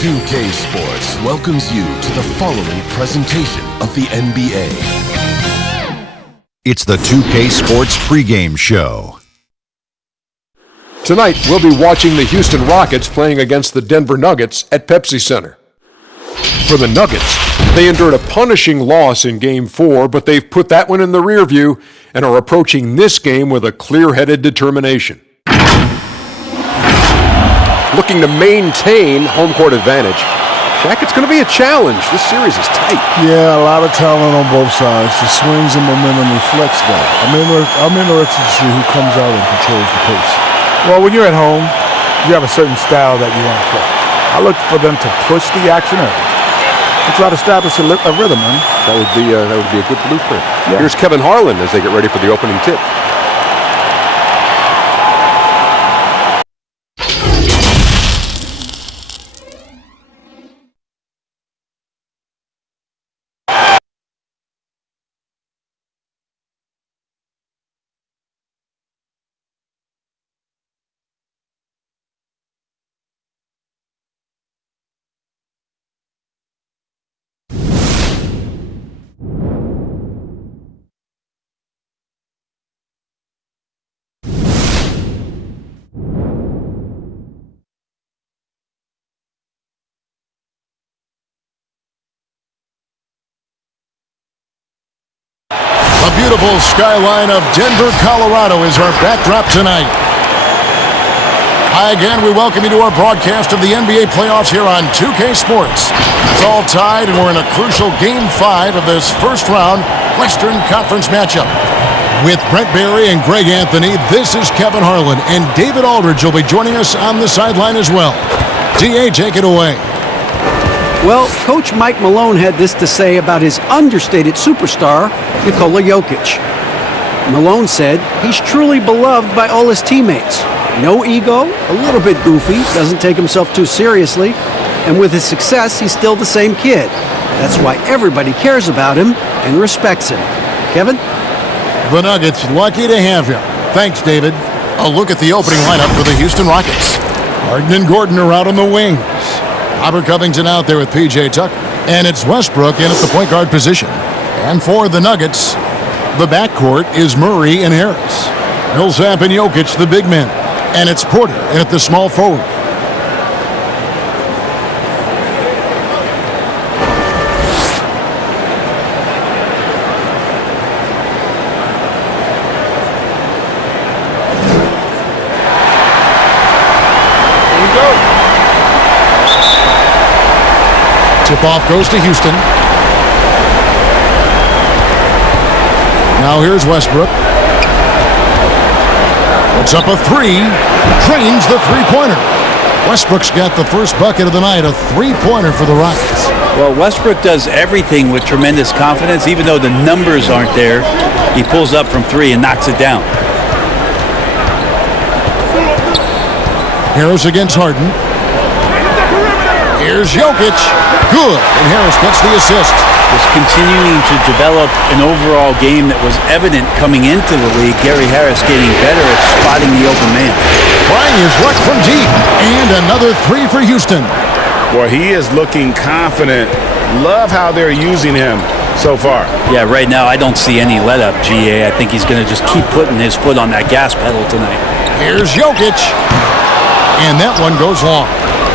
2K Sports welcomes you to the following presentation of the NBA. It's the 2K Sports pregame show. Tonight, we'll be watching the Houston Rockets playing against the Denver Nuggets at Pepsi Center. For the Nuggets, they endured a punishing loss in Game 4, but they've put that one in the rear view and are approaching this game with a clear-headed determination. Looking to maintain home court advantage. Shaq, it's going to be a challenge. This series is tight. Yeah, a lot of talent on both sides. The swings and momentum reflects that. I'm interested to see who comes out and controls the pace. Well, when you're at home, you have a certain style that you want to play. I look for them to push the action early and try to establish a rhythm, man. That would be a good blueprint. Yeah. Here's Kevin Harlan as they get ready for the opening tip. The beautiful skyline of Denver, Colorado is our backdrop tonight. Hi again, we welcome you to our broadcast of the NBA playoffs here on 2K Sports. It's all tied and we're in a crucial Game 5 of this first round Western Conference matchup. With Brent Barry and Greg Anthony, this is Kevin Harlan, and David Aldridge will be joining us on the sideline as well. DA, take it away. Well, Coach Mike Malone had this to say about his understated superstar, Nikola Jokic. Malone said he's truly beloved by all his teammates. No ego, a little bit goofy, doesn't take himself too seriously, and with his success, he's still the same kid. That's why everybody cares about him and respects him. Kevin? The Nuggets lucky to have him. Thanks, David. A look at the opening lineup for the Houston Rockets. Harden and Gordon are out on the wings. Robert Covington out there with P.J. Tucker. And it's Westbrook in at the point guard position. And for the Nuggets, the backcourt is Murray and Harris. Millsap and Jokic, the big men. And it's Porter in at the small forward. Tip-off goes to Houston. Now here's Westbrook. Puts up a three. Drains the three-pointer. Westbrook's got the first bucket of the night, a three-pointer for the Rockets. Well, Westbrook does everything with tremendous confidence. Even though the numbers aren't there, he pulls up from three and knocks it down. Harris against Harden. Here's Jokic. Good. And Harris gets the assist. Just continuing to develop an overall game that was evident coming into the league. Gary Harris getting better at spotting the open man. Trying his luck from deep. And another three for Houston. Boy, he is looking confident. Love how they're using him so far. Yeah, right now I don't see any let up, GA. I think he's going to just keep putting his foot on that gas pedal tonight. Here's Jokic. And that one goes long.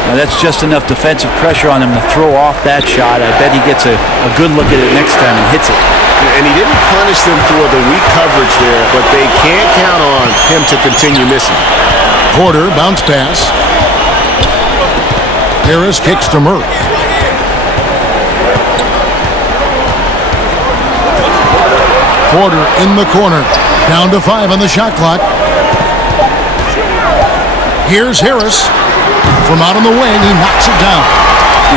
Now that's just enough defensive pressure on him to throw off that shot. I bet he gets a good look at it next time and hits it. And he didn't punish them for the weak coverage there, but they can't count on him to continue missing. Porter, bounce pass. Harris kicks to Murray. Porter in the corner. Down to 5 on the shot clock. Here's Harris. From out on the wing, he knocks it down.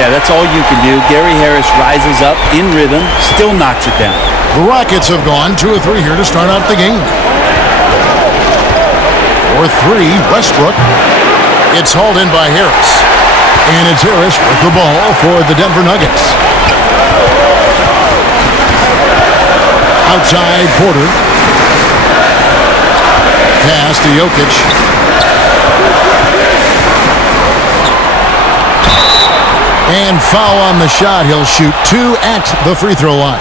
Yeah, that's all you can do. Gary Harris rises up in rhythm, still knocks it down. The Rockets have gone 2 of 3 here to start out the game. For 3, Westbrook. It's hauled in by Harris. And it's Harris with the ball for the Denver Nuggets. Outside, Porter. Pass to Jokic. foul on the shot. He'll shoot 2 at the free throw line.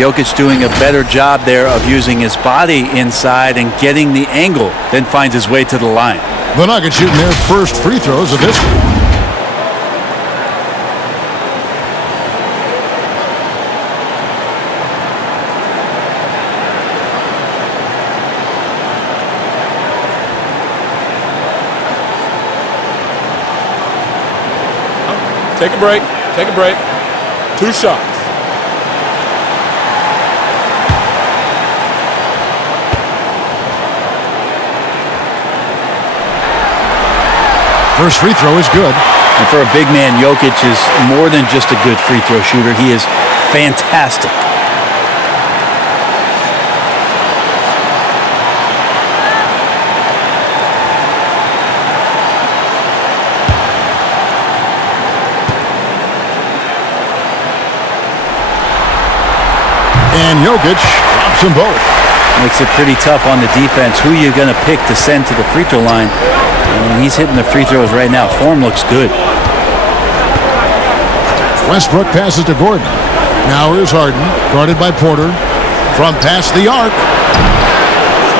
Jokic doing a better job there of using his body inside and getting the angle, then finds his way to the line. The Nuggets shooting their first free throws of this one. Take a break. Take a break. 2 shots. First free throw is good. And for a big man, Jokic is more than just a good free throw shooter. He is fantastic. And Jokic drops them both. Makes it pretty tough on the defense. Who are you going to pick to send to the free throw line? And he's hitting the free throws right now. Form looks good. Westbrook passes to Gordon. Now here's Harden, guarded by Porter. From past the arc.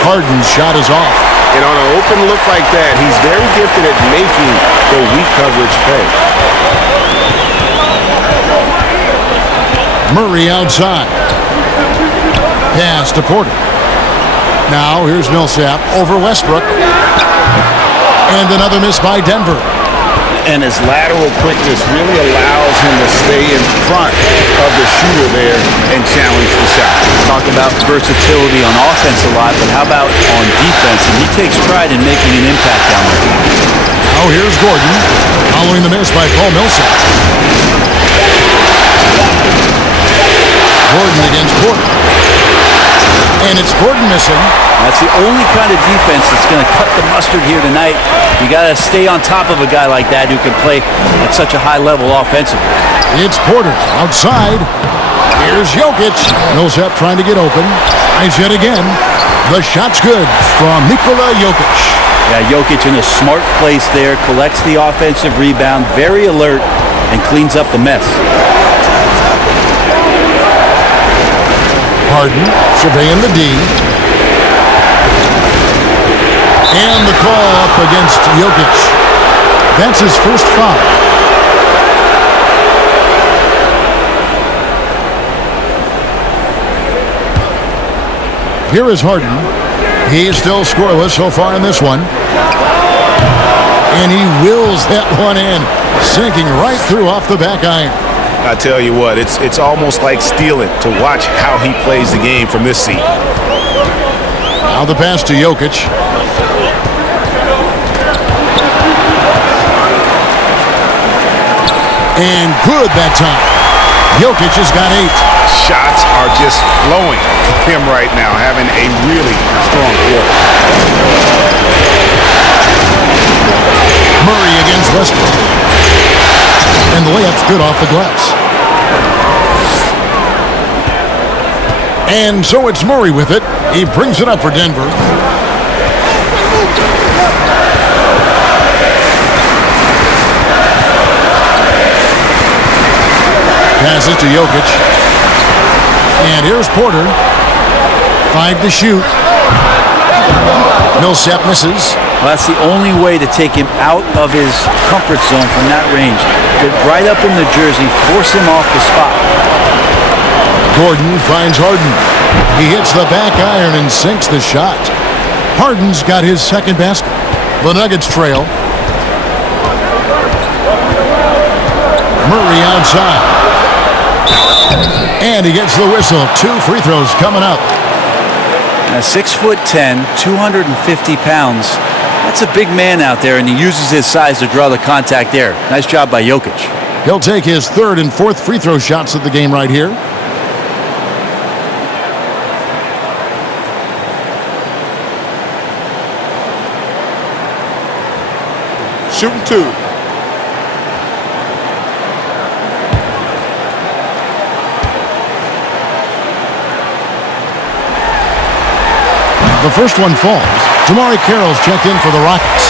Harden's shot is off. And on an open look like that, he's very gifted at making the weak coverage pay. Murray outside. Pass to Porter. Now here's Millsap over Westbrook. And another miss by Denver. And his lateral quickness really allows him to stay in front of the shooter there and challenge the shot. Talk about versatility on offense a lot, but how about on defense? And he takes pride in making an impact down there. Now here's Gordon, following the miss by Paul Millsap. Gordon against Porter. And it's Gordon missing. That's the only kind of defense that's going to cut the mustard here tonight. You got to stay on top of a guy like that who can play at such a high level offensively. It's Porter outside. Here's Jokic. Millsap trying to get open. Tries yet again. The shot's good from Nikola Jokic. Yeah, Jokic in a smart place there, collects the offensive rebound, very alert, and cleans up the mess. Harden surveying the D. And the call up against Jokic. That's his first foul. Here is Harden. He's still scoreless so far in this one. And he wills that one in, sinking right through off the back iron. I tell you what, it's almost like stealing to watch how he plays the game from this seat. Now the pass to Jokic. And good that time. Jokic has got 8. Shots are just flowing for him right now, having a really strong quarter. Murray against Westbrook. And the layup's good off the glass. And so it's Murray with it. He brings it up for Denver. Passes to Jokic. And here's Porter. 5 to shoot. Millsap misses. Well, that's the only way to take him out of his comfort zone from that range. Get right up in the jersey, force him off the spot. Gordon finds Harden. He hits the back iron and sinks the shot. Harden's got his second basket. The Nuggets trail. Murray outside. And he gets the whistle. 2 free throws coming up. 6'10", 250 pounds. That's a big man out there, and he uses his size to draw the contact there. Nice job by Jokic. He'll take his 3rd and 4th free throw shots of the game right here. Shooting 2. The first one falls. Jamari Carroll's checked in for the Rockets.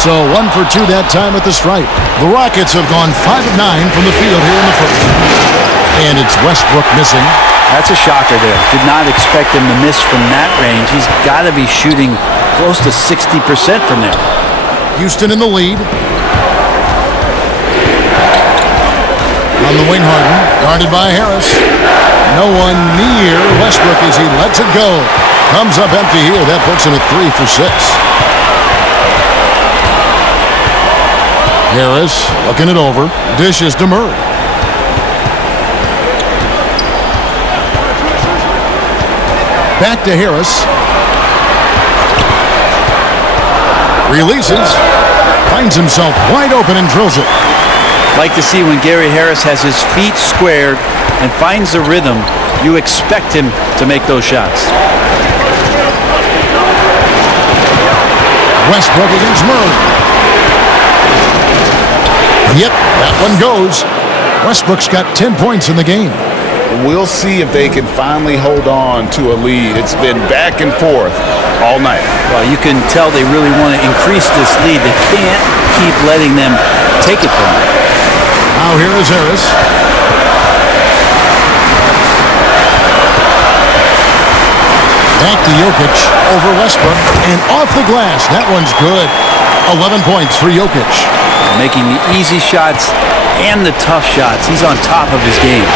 So 1 for 2 that time at the stripe. The Rockets have gone 5 of 9 from the field here in the first. And it's Westbrook missing. That's a shocker there. Did not expect him to miss from that range. He's got to be shooting close to 60% from there. Houston in the lead. On the wing, Harden, guarded by Harris. No one near Westbrook as he lets it go. Comes up empty here. That puts him at 3 for 6. Harris looking it over. Dishes to Murray. Back to Harris. Releases. Finds himself wide open and drills it. Like to see when Gary Harris has his feet squared and finds the rhythm, you expect him to make those shots. Westbrook against Murray. Yep, that one goes. Westbrook's got 10 points in the game. We'll see if they can finally hold on to a lead. It's been back and forth all night. Well, you can tell they really want to increase this lead. They can't keep letting them take it from them. Now here is Harris. Back to Jokic over Westbrook and off the glass. That one's good. 11 points for Jokic. Making the easy shots and the tough shots. He's on top of his game.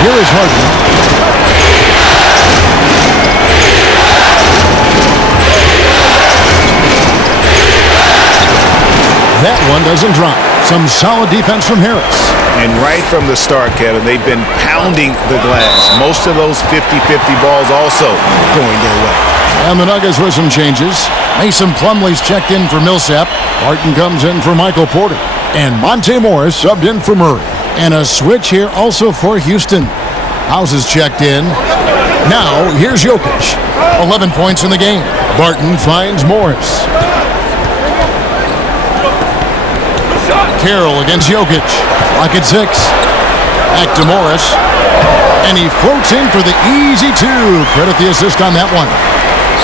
Here is Harden. That one doesn't drop. Some solid defense from Harris. And right from the start, Kevin, they've been pounding the glass. Most of those 50-50 balls also going their way. And the Nuggets with some changes. Mason Plumlee's checked in for Millsap. Barton comes in for Michael Porter. And Monte Morris subbed in for Murray. And a switch here also for Houston. House is checked in. Now, here's Jokic. 11 points in the game. Barton finds Morris. Carroll against Jokic. Clock at 6. Back to Morris. And he floats in for the easy 2. Credit the assist on that one.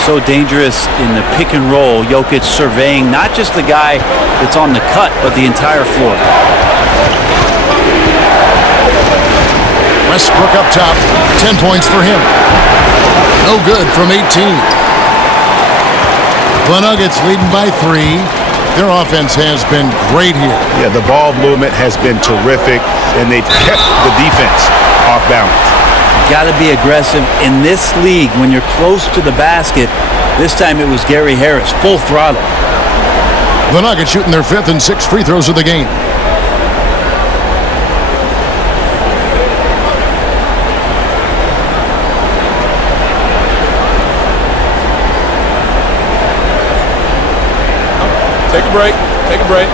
So dangerous in the pick and roll. Jokic surveying not just the guy that's on the cut, but the entire floor. Westbrook up top. 10 points for him. No good from 18. The Nuggets leading by 3. Their offense has been great here. Yeah, the ball movement has been terrific, and they've kept the defense off balance. Got to be aggressive in this league when you're close to the basket. This time it was Gary Harris, full throttle. The Nuggets shooting their 5th and 6th free throws of the game. Take a break. Take a break.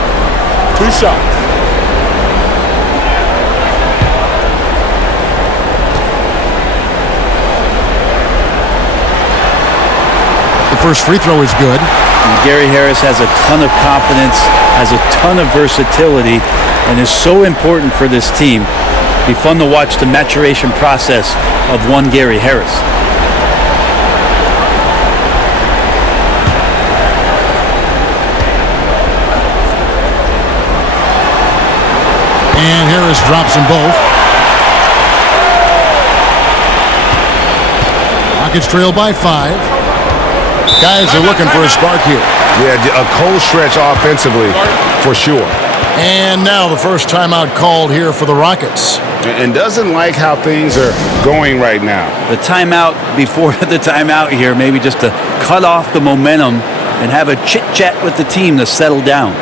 2 shots. The first free throw is good. And Gary Harris has a ton of confidence, has a ton of versatility, and is so important for this team. It'll be fun to watch the maturation process of one Gary Harris. And Harris drops them both. Rockets trail by 5. Guys are looking for a spark here. Yeah, a cold stretch offensively for sure. And now the first timeout called here for the Rockets. And doesn't like how things are going right now. The timeout before the timeout here, maybe just to cut off the momentum and have a chit-chat with the team to settle down.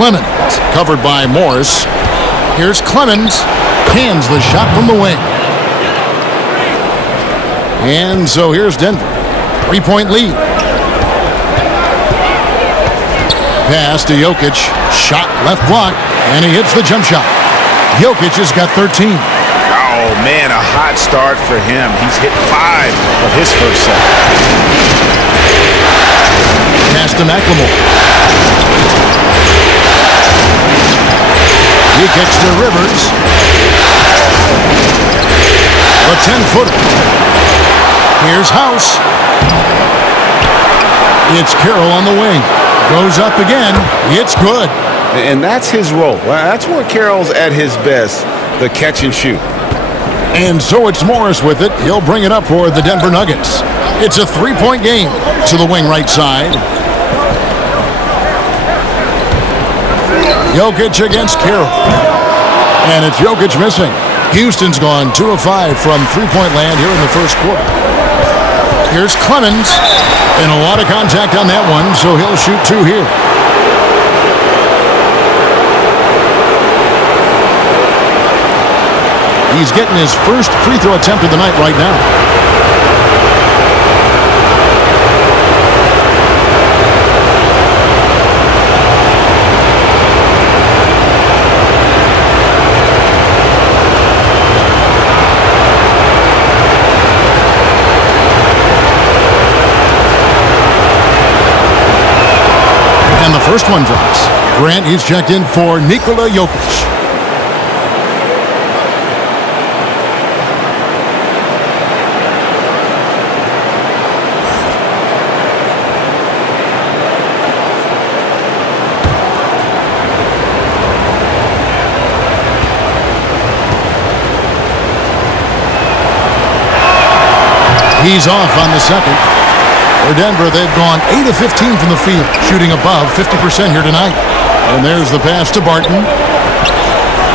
Clemens, covered by Morris. Here's Clemens, cans the shot from the wing. And so here's Denver, 3-point lead. Pass to Jokic, shot left block, and he hits the jump shot. Jokic has got 13. Oh, man, a hot start for him. He's hit 5 of his first set. Pass to McLemore. He kicks to Rivers. A 10-footer. Here's House. It's Carroll on the wing. Goes up again. It's good. And that's his role. That's where Carroll's at his best, the catch and shoot. And so it's Morris with it. He'll bring it up for the Denver Nuggets. It's a 3-point game to the wing right side. Jokic against Carroll. And it's Jokic missing. Houston's gone 2 of 5 from three-point land here in the first quarter. Here's Clemens. And a lot of contact on that one, so he'll shoot 2 here. He's getting his first free throw attempt of the night right now. And the first one drops. Grant, he's checked in for Nikola Jokic. He's off on the second. For Denver, they've gone 8 of 15 from the field, shooting above 50% here tonight. And there's the pass to Barton.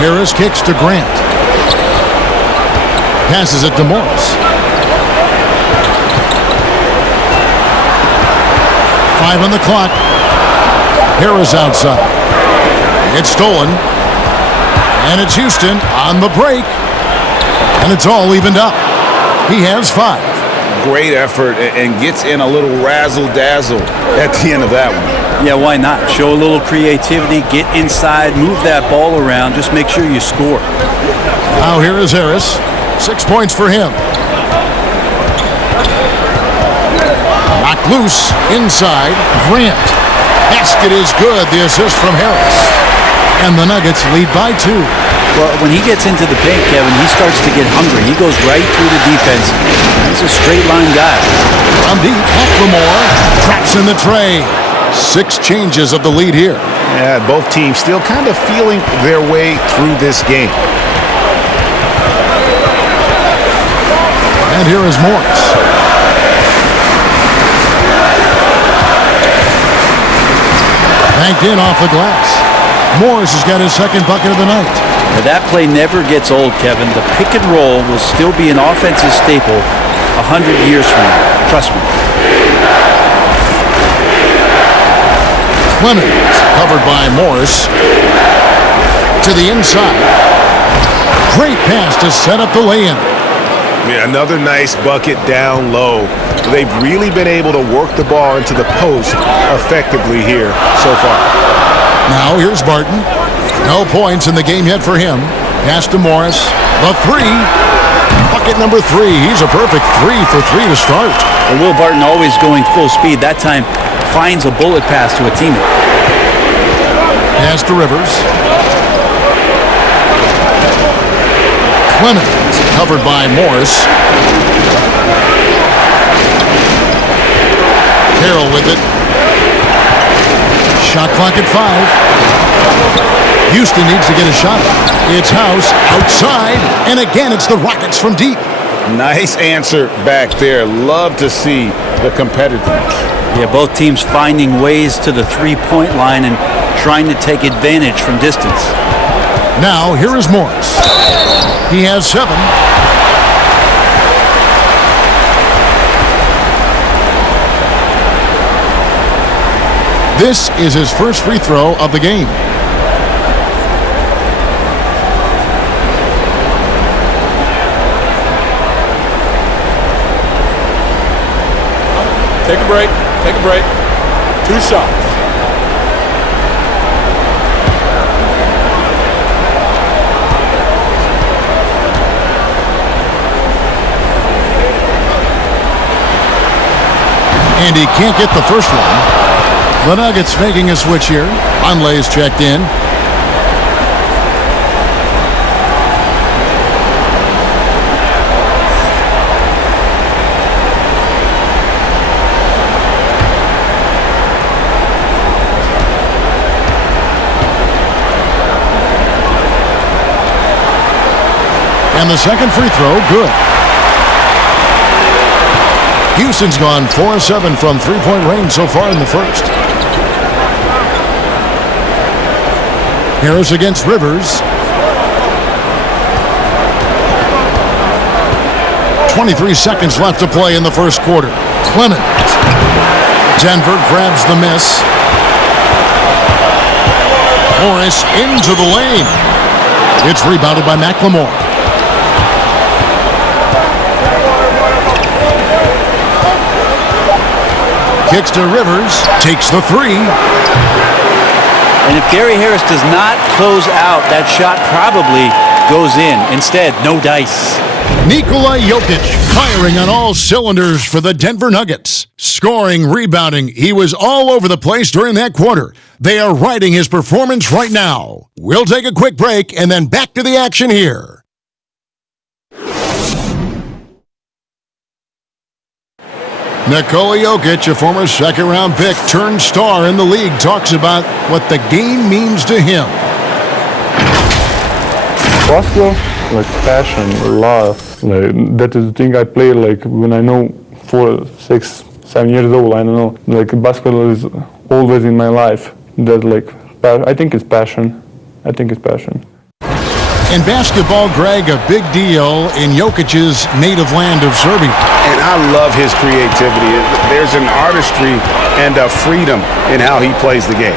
Harris kicks to Grant. Passes it to Morris. 5 on the clock. Harris outside. It's stolen. And it's Houston on the break. And it's all evened up. He has 5. Great effort and gets in a little razzle-dazzle at the end of that one. Yeah, why not? Show a little creativity, get inside, move that ball around, just make sure you score. Now here is Harris. 6 points for him. Knocked loose inside. Grant. Basket is good. The assist from Harris. And the Nuggets lead by 2. Well, when he gets into the paint, Kevin, he starts to get hungry. He goes right through the defense. He's a straight-line guy. From deep, McLemore drops in the tray. 6 changes of the lead here. Yeah, both teams still kind of feeling their way through this game. And here is Morris. Banked in off the glass. Morris has got his second bucket of the night. Now, that play never gets old, Kevin. The pick and roll will still be an offensive staple 100 years from now. Trust me. Clemens, covered by Morris. To the inside. Great pass to set up the lay-in. Yeah, another nice bucket down low. They've really been able to work the ball into the post effectively here so far. Now here's Barton. No points in the game yet for him. Pass to Morris. The 3. Bucket number 3. He's a perfect 3 for 3 to start. And Will Barton always going full speed. That time finds a bullet pass to a teammate. Pass to Rivers. Clemens, covered by Morris. Carroll with it. Shot clock at 5. Houston needs to get a shot. It's House outside, and again it's the Rockets from deep. Nice answer back there. Love to see the competitiveness. Yeah, both teams finding ways to the three-point line and trying to take advantage from distance. Now here is Morris. He has 7. This is his first free throw of the game. Take a break. Take a break. 2 shots. And he can't get the first one. The Nuggets making a switch here. Conley's checked in. And the second free throw, good. Houston's gone 4-7 from three-point range so far in the first. Harris against Rivers. 23 seconds left to play in the first quarter. Clemens. Denver grabs the miss. Morris into the lane. It's rebounded by McLemore. Kicks to Rivers, takes the three. And if Gary Harris does not close out, that shot probably goes in. Instead, no dice. Nikola Jokic firing on all cylinders for the Denver Nuggets. Scoring, rebounding, he was all over the place during that quarter. They are riding his performance right now. We'll take a quick break and then back to the action here. Nikola Jokic, a former second-round pick turned star in the league, talks about what the game means to him. Basketball, like passion, love. Like, that is the thing I play like when I know 4, 6, 7 years old. I don't know. Like basketball is always in my life. That like I think it's passion. I think it's passion. In basketball, Greg, a big deal in Jokic's native land of Serbia. And I love his creativity. There's an artistry and a freedom in how he plays the game.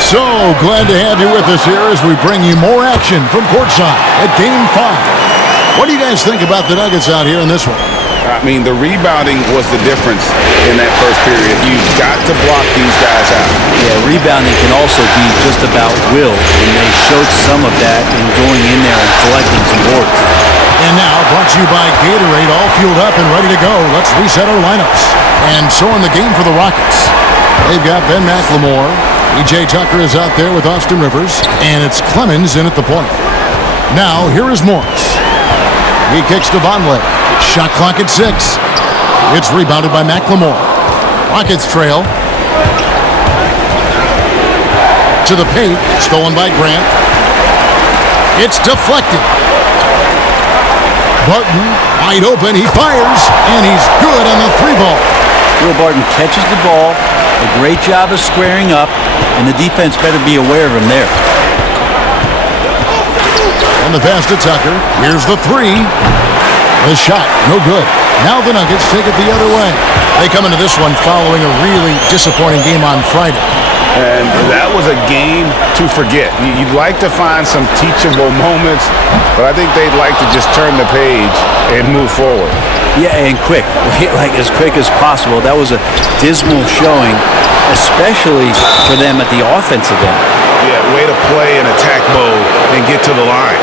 So glad to have you with us here as we bring you more action from courtside at Game 5. What do you guys think about the Nuggets out here in this one? I mean, the rebounding was the difference in that first period. You've got to block these guys out. Yeah, rebounding can also be just about will, and they showed some of that in going in there and collecting some boards. And now, brought to you by Gatorade, all fueled up and ready to go. Let's reset our lineups. And so in the game for the Rockets, they've got Ben McLemore. PJ Tucker is out there with Austin Rivers, and it's Clemens in at the point. Now, here is Morris. He kicks to Vonleh. Shot clock at 6. It's rebounded by McLemore. Rockets trail. To the paint, stolen by Grant. It's deflected. Barton, wide open, he fires, and he's good on the 3-ball. Will Barton catches the ball, a great job of squaring up, and the defense better be aware of him there. And the pass to Tucker. Here's the 3. The shot, no good. Now the Nuggets take it the other way. They come into this one following a really disappointing game on Friday. And that was a game to forget. You'd like to find some teachable moments, but I think they'd like to just turn the page and move forward. Yeah, and quick, like as quick as possible. That was a dismal showing, especially for them at the offensive end. Yeah, way to play in attack mode and get to the line.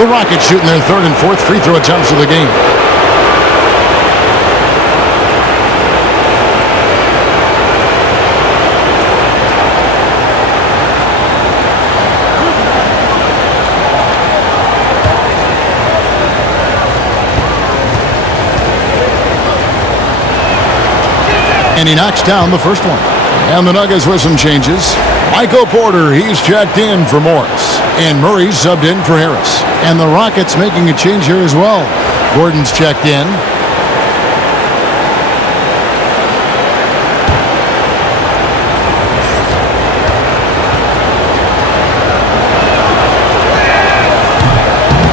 The Rockets shooting their third and fourth free throw attempts of the game. And he knocks down the first one. And the Nuggets with some changes. Michael Porter, he's checked in for Morris. And Murray's subbed in for Harris. And the Rockets making a change here as well. Gordon's checked in.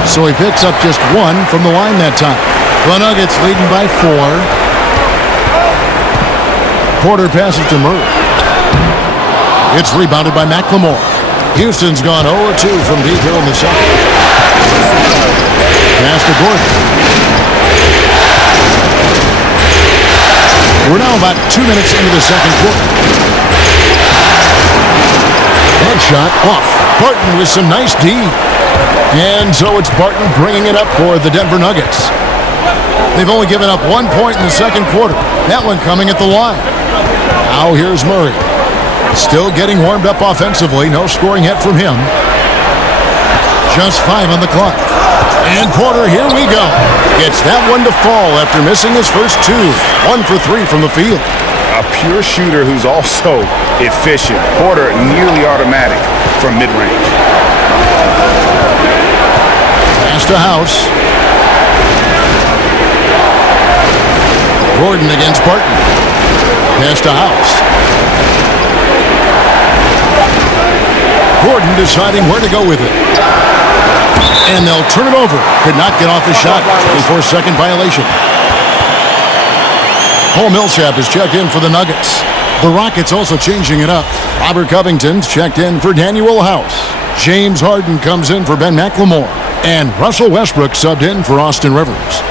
So he picks up just 1 from the line that time. The Nuggets leading by 4. Porter passes to Murray. It's rebounded by McLemore. Houston's gone 0-2 from deep here in the second. Pass to Gordon. We're now about 2 minutes into the second quarter. Headshot off. Barton with some nice D. And so it's Barton bringing it up for the Denver Nuggets. They've only given up 1 point in the second quarter. That one coming at the line. Now here's Murray. Still getting warmed up offensively. No scoring yet from him. Just 5 on the clock. And Porter, here we go. Gets that one to fall after missing his first 2. 1 for 3 from the field. A pure shooter who's also efficient. Porter nearly automatic from mid-range. Pass to House. Gordon against Barton. Pass to House. Gordon deciding where to go with it. And they'll turn it over. Could not get off the shot. 24-second violation. Paul Millsap is checked in for the Nuggets. The Rockets also changing it up. Robert Covington's checked in for Daniel House. James Harden comes in for Ben McLemore. And Russell Westbrook subbed in for Austin Rivers.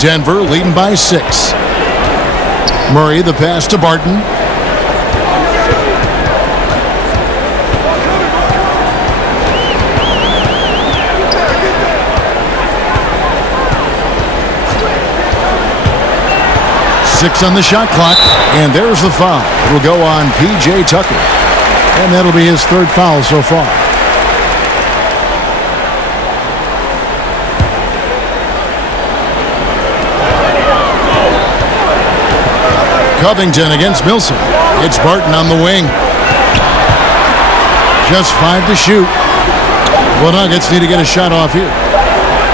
Denver leading by 6. Murray, the pass to Barton. Six on the shot clock, and there's the foul. It'll go on P.J. Tucker, and that'll be his 3rd foul so far. Covington against Millsap. It's Barton on the wing. Just 5 to shoot. The Nuggets need to get a shot off here.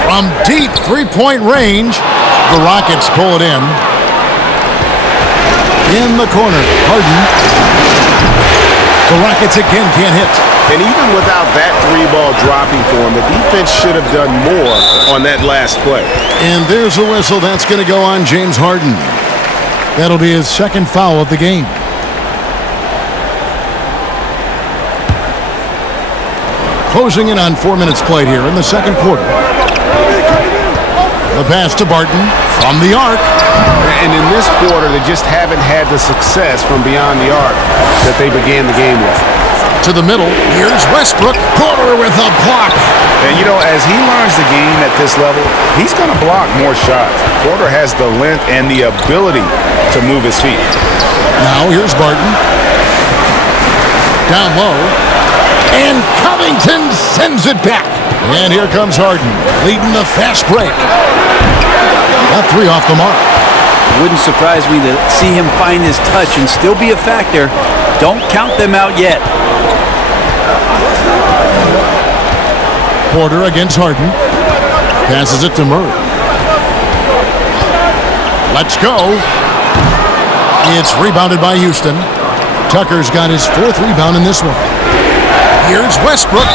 From deep 3-point range, the Rockets pull it in. In the corner, Harden. The Rockets again can't hit. And even without that 3-ball dropping for him, the defense should have done more on that last play. And there's the whistle. That's going to go on James Harden. That'll be his 2nd foul of the game. Closing in on 4 minutes played here in the second quarter. The pass to Barton from the arc. And in this quarter, they just haven't had the success from beyond the arc that they began the game with. To the middle, here's Westbrook. Porter with a block. And, you know, as he learns the game at this level, he's going to block more shots. Porter has the length and the ability to move his feet. Now here's Barton. Down low. And Covington sends it back. And here comes Harden, leading the fast break. Got 3 off the mark. Wouldn't surprise me to see him find his touch and still be a factor. Don't count them out yet. Porter against Harden. Passes it to Murray. Let's go. It's rebounded by Houston. Tucker's got his 4th rebound in this one. Here's Westbrook.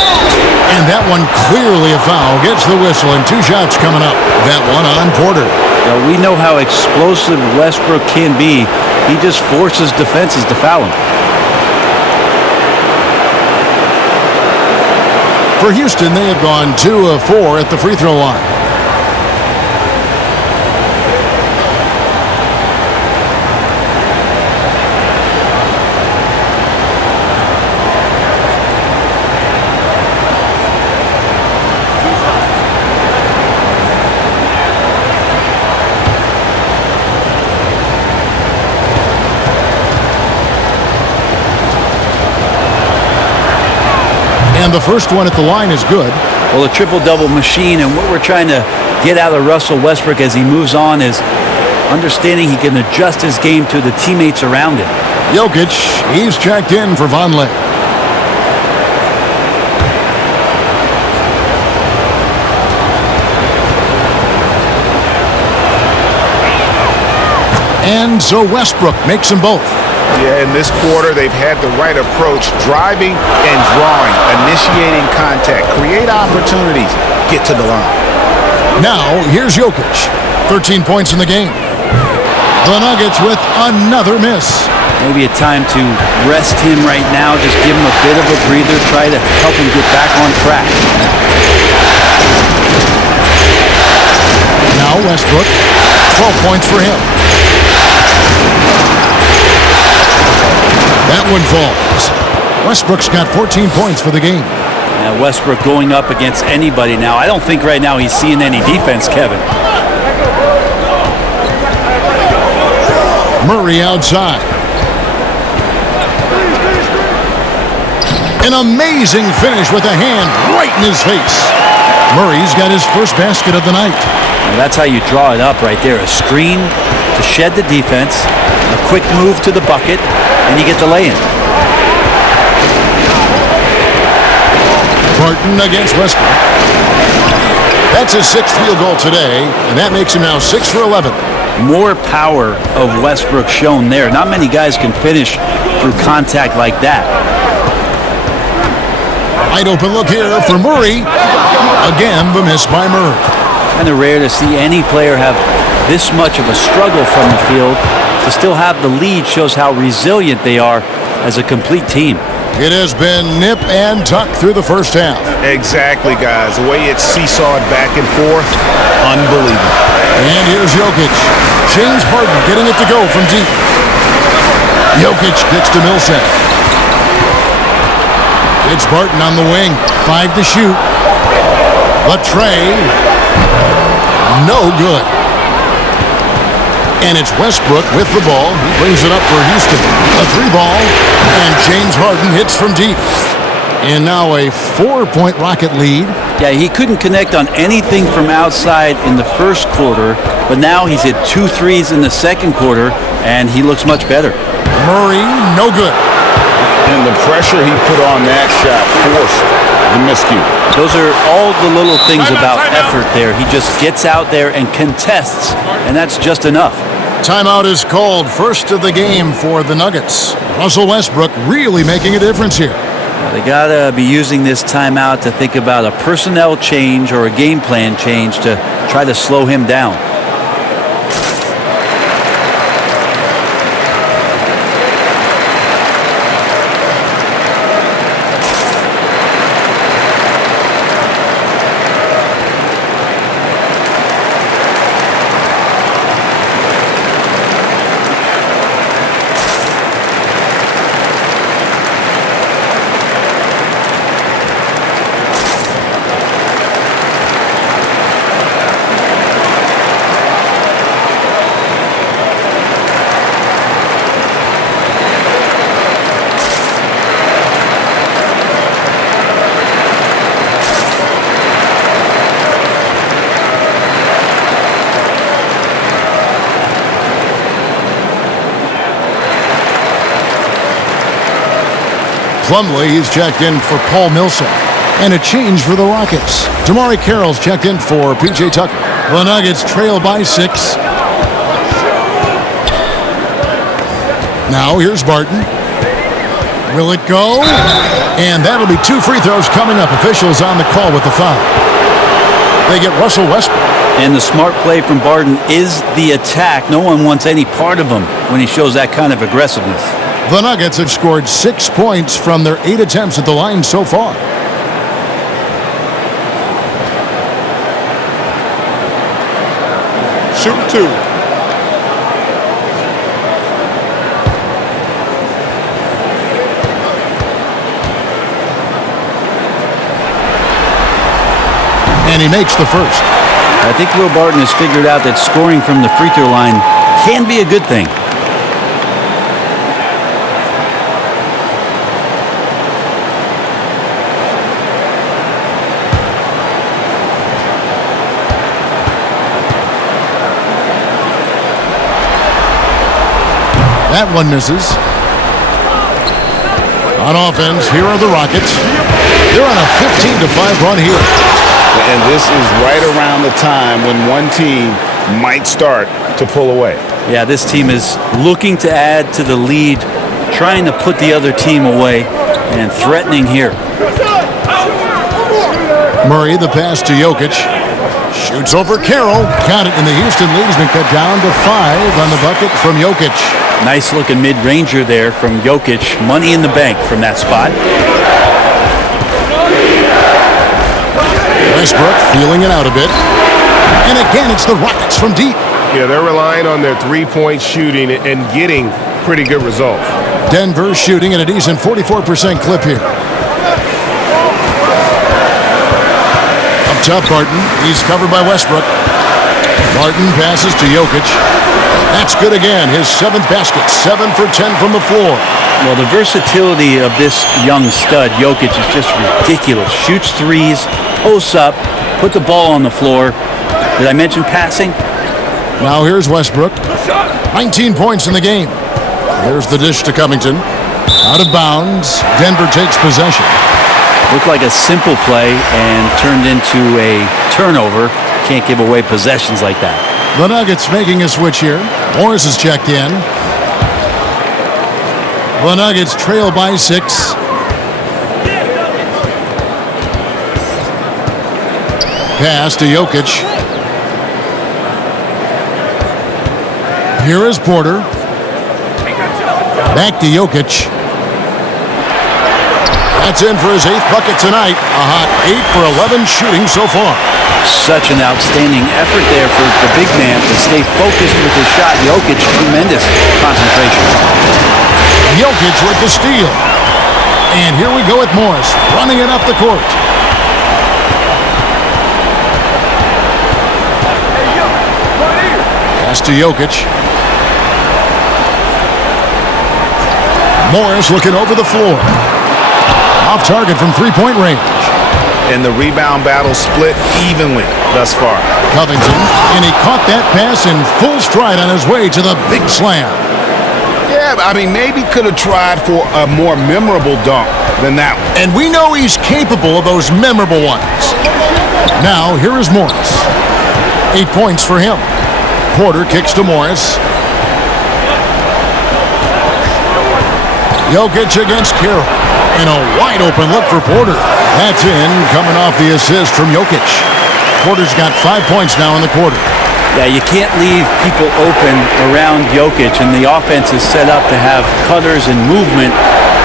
And that one clearly a foul. Gets the whistle and 2 shots coming up. That one on Porter. Now, we know how explosive Westbrook can be. He just forces defenses to foul him. For Houston, they have gone 2 of 4 at the free throw line. And the first one at the line is good. Well, a triple-double machine, and what we're trying to get out of Russell Westbrook as he moves on is understanding he can adjust his game to the teammates around him. Jokic, he's checked in for Vonleh. And so Westbrook makes them both. Yeah, in this quarter, they've had the right approach, driving and drawing, initiating contact, create opportunities, get to the line. Now, here's Jokic. 13 points in the game. The Nuggets with another miss. Maybe a time to rest him right now, just give him a bit of a breather, try to help him get back on track. Now Westbrook, 12 points for him. That one falls. Westbrook's got 14 points for the game. Westbrook going up against anybody now. I don't think right now he's seeing any defense, Kevin. Murray outside. An amazing finish with a hand right in his face. Murray's got his first basket of the night. And that's how you draw it up right there. A screen to shed the defense, a quick move to the bucket, and you get the lay-in. Barton against Westbrook. That's his 6th field goal today, and that makes him now 6 for 11. More power of Westbrook shown there. Not many guys can finish through contact like that. Wide open look here for Murray. Again, the miss by Murray. Kind of rare to see any player have this much of a struggle from the field. To still have the lead shows how resilient they are as a complete team. It has been nip and tuck through the first half. Exactly, guys. The way it's seesawed back and forth, unbelievable. And here's Jokic. James Harden getting it to go from deep. Jokic kicks to Millsap. It's Barton on the wing. 5 to shoot. Latrey. No good. And it's Westbrook with the ball. He brings it up for Houston. A 3-ball. And James Harden hits from deep. And now a 4-point Rocket lead. Yeah, he couldn't connect on anything from outside in the first quarter, but now he's hit 2 threes in the second quarter, and he looks much better. Murray, no good. And the pressure he put on that shot forced the miscue. Those are all the little things about effort there. He just gets out there and contests, and that's just enough. Timeout is called, first of the game for the Nuggets. Russell Westbrook really making a difference here. They got to be using this timeout to think about a personnel change or a game plan change to try to slow him down. Plumlee, he's checked in for Paul Millsap. And a change for the Rockets. Damari Carroll's checked in for P.J. Tucker. The Nuggets trail by 6. Now here's Barton. Will it go? And that'll be 2 free throws coming up. Officials on the call with the foul. They get Russell Westbrook. And the smart play from Barton is the attack. No one wants any part of him when he shows that kind of aggressiveness. The Nuggets have scored 6 points from their 8 attempts at the line so far. Shooting 2. And he makes the first. I think Will Barton has figured out that scoring from the free throw line can be a good thing. That one misses. On offense, here are the Rockets. They're on a 15-5 run here. And this is right around the time when one team might start to pull away. Yeah, this team is looking to add to the lead, trying to put the other team away, and threatening here. Murray, the pass to Jokic. Shoots over Carroll. Count it, and the Houston lead has been cut down to 5 on the bucket from Jokic. Nice looking mid-ranger there from Jokic. Money in the bank from that spot. Westbrook feeling it out a bit. And again, it's the Rockets from deep. Yeah, they're relying on their three-point shooting and getting pretty good results. Denver shooting at a decent 44% clip here. Up top, Barton. He's covered by Westbrook. Barton passes to Jokic. That's good again. His 7th basket. 7 for 10 from the floor. Well, the versatility of this young stud, Jokic, is just ridiculous. Shoots threes, posts up, put the ball on the floor. Did I mention passing? Now here's Westbrook. 19 points in the game. There's the dish to Covington. Out of bounds. Denver takes possession. Looked like a simple play and turned into a turnover. Can't give away possessions like that. The Nuggets making a switch here. Morris is checked in. The Nuggets trail by 6. Pass to Jokic. Here is Porter. Back to Jokic. That's in for his 8th bucket tonight. A hot 8 for 11 shooting so far. Such an outstanding effort there for the big man to stay focused with his shot. Jokic, tremendous concentration. Jokic with the steal. And here we go with Morris running it up the court. Pass to Jokic. Morris looking over the floor. Off target from three-point range. And the rebound battle split evenly thus far. Covington, and he caught that pass in full stride on his way to the big slam. Yeah, I mean, maybe could have tried for a more memorable dunk than that one. And we know he's capable of those memorable ones. Now, here is Morris. 8 points for him. Porter kicks to Morris. Jokic against Carroll. And a wide open look for Porter. That's in, coming off the assist from Jokic. Porter's got 5 points now in the quarter. Yeah, you can't leave people open around Jokic, and the offense is set up to have cutters and movement.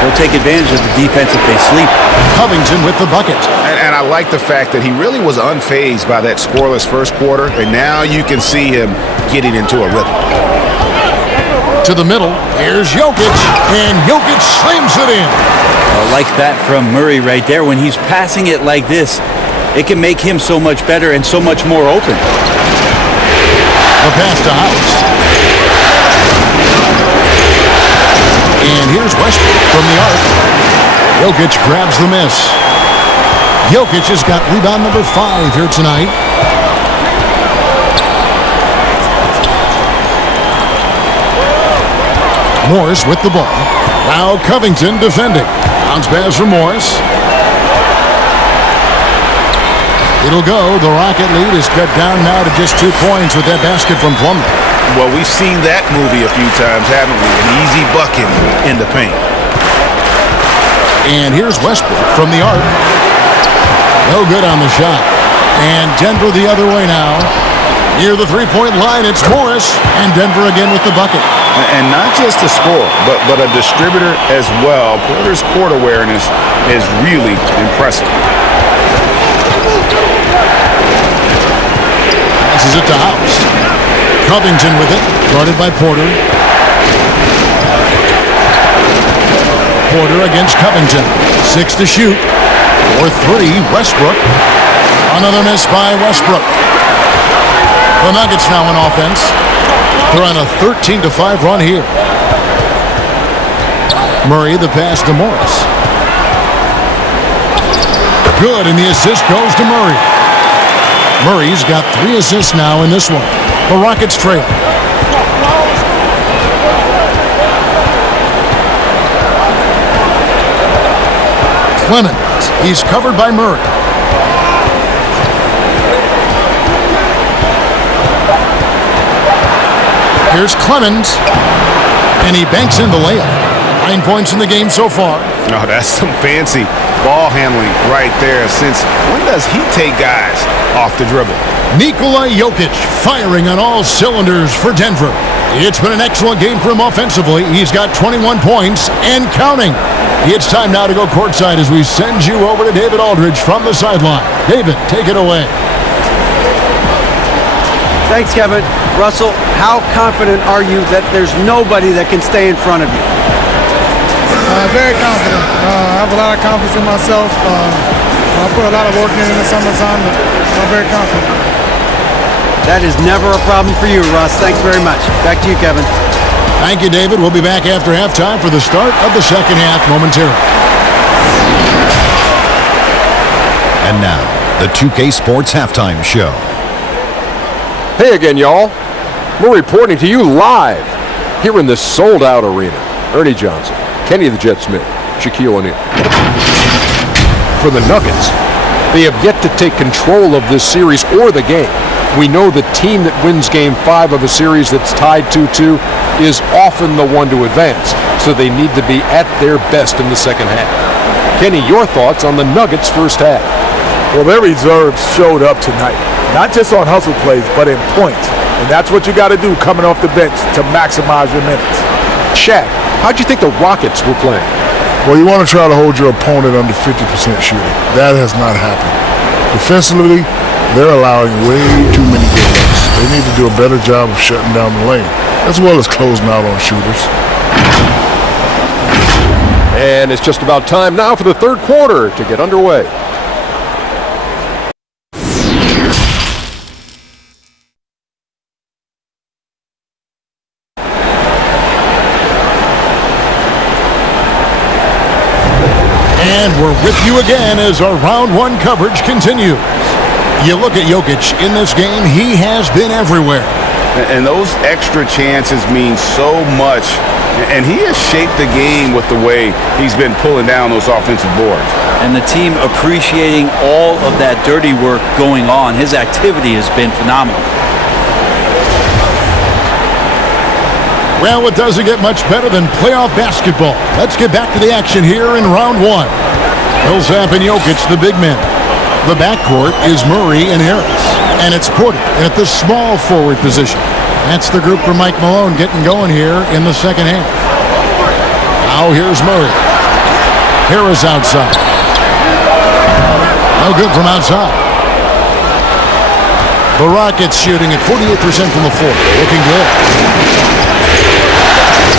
They'll take advantage of the defense if they sleep. Covington with the bucket. And I like the fact that he really was unfazed by that scoreless first quarter, and now you can see him getting into a rhythm. To the middle, here's Jokic, and Jokic slams it in. I like that from Murray right there. When he's passing it like this, it can make him so much better and so much more open. The pass to House. And here's Westbrook from the arc. Jokic grabs the miss. Jokic has got rebound number 5 here tonight. Morris with the ball. Now Covington defending. Bounce pass from Morris. It'll go. The Rocket lead is cut down now to just 2 points with that basket from Plumlee. Well, we've seen that movie a few times, haven't we? An easy bucket in the paint. And here's Westbrook from the arc. No good on the shot. And Denver the other way now. Near the three-point line, it's Morris. And Denver again with the bucket. And not just a scorer, but a distributor as well. Porter's court awareness is really impressive. Passes it to House. Covington with it, guarded by Porter. Porter against Covington. 6 to shoot. 4-3, Westbrook. Another miss by Westbrook. The Nuggets now on offense. They're on a 13-5 run here. Murray, the pass to Morris. Good, and the assist goes to Murray. Murray's got 3 assists now in this one. The Rockets trail. Clemens, he's covered by Murray. Here's Clemens, and he banks in the layup. 9 points in the game so far. Oh, that's some fancy ball handling right there. Since when does he take guys off the dribble? Nikola Jokic firing on all cylinders for Denver. It's been an excellent game for him offensively. He's got 21 points and counting. It's time now to go courtside as we send you over to David Aldridge from the sideline. David, take it away. Thanks, Kevin. Russell, how confident are you that there's nobody that can stay in front of you? Very confident. I have a lot of confidence in myself. I put a lot of work in the summertime, but I'm very confident. That is never a problem for you, Russ. Thanks very much. Back to you, Kevin. Thank you, David. We'll be back after halftime for the start of the second half momentarily. And now, the 2K Sports Halftime Show. Hey again, y'all. We're reporting to you live here in this sold-out arena. Ernie Johnson, Kenny the Jet Smith, Shaquille O'Neal. For the Nuggets, they have yet to take control of this series or the game. We know the team that wins Game 5 of a series that's tied 2-2 is often the one to advance, so they need to be at their best in the second half. Kenny, your thoughts on the Nuggets' first half? Well, their reserves showed up tonight, not just on hustle plays, but in points. And that's what you got to do coming off the bench to maximize your minutes. Shaq, how'd you think the Rockets were playing? Well, you want to try to hold your opponent under 50% shooting. That has not happened. Defensively, they're allowing way too many good looks. They need to do a better job of shutting down the lane, as well as closing out on shooters. And it's just about time now for the third quarter to get underway. And we're with you again as our round one coverage continues. You look at Jokic in this game, he has been everywhere. And those extra chances mean so much. And he has shaped the game with the way he's been pulling down those offensive boards. And the team appreciating all of that dirty work going on. His activity has been phenomenal. Well, it doesn't get much better than playoff basketball. Let's get back to the action here in round one. Millsap and Jokic, the big men. The backcourt is Murray and Harris. And it's Porter at the small forward position. That's the group for Mike Malone getting going here in the second half. Now here's Murray. Harris outside. No good from outside. The Rockets shooting at 48% from the floor. Looking good.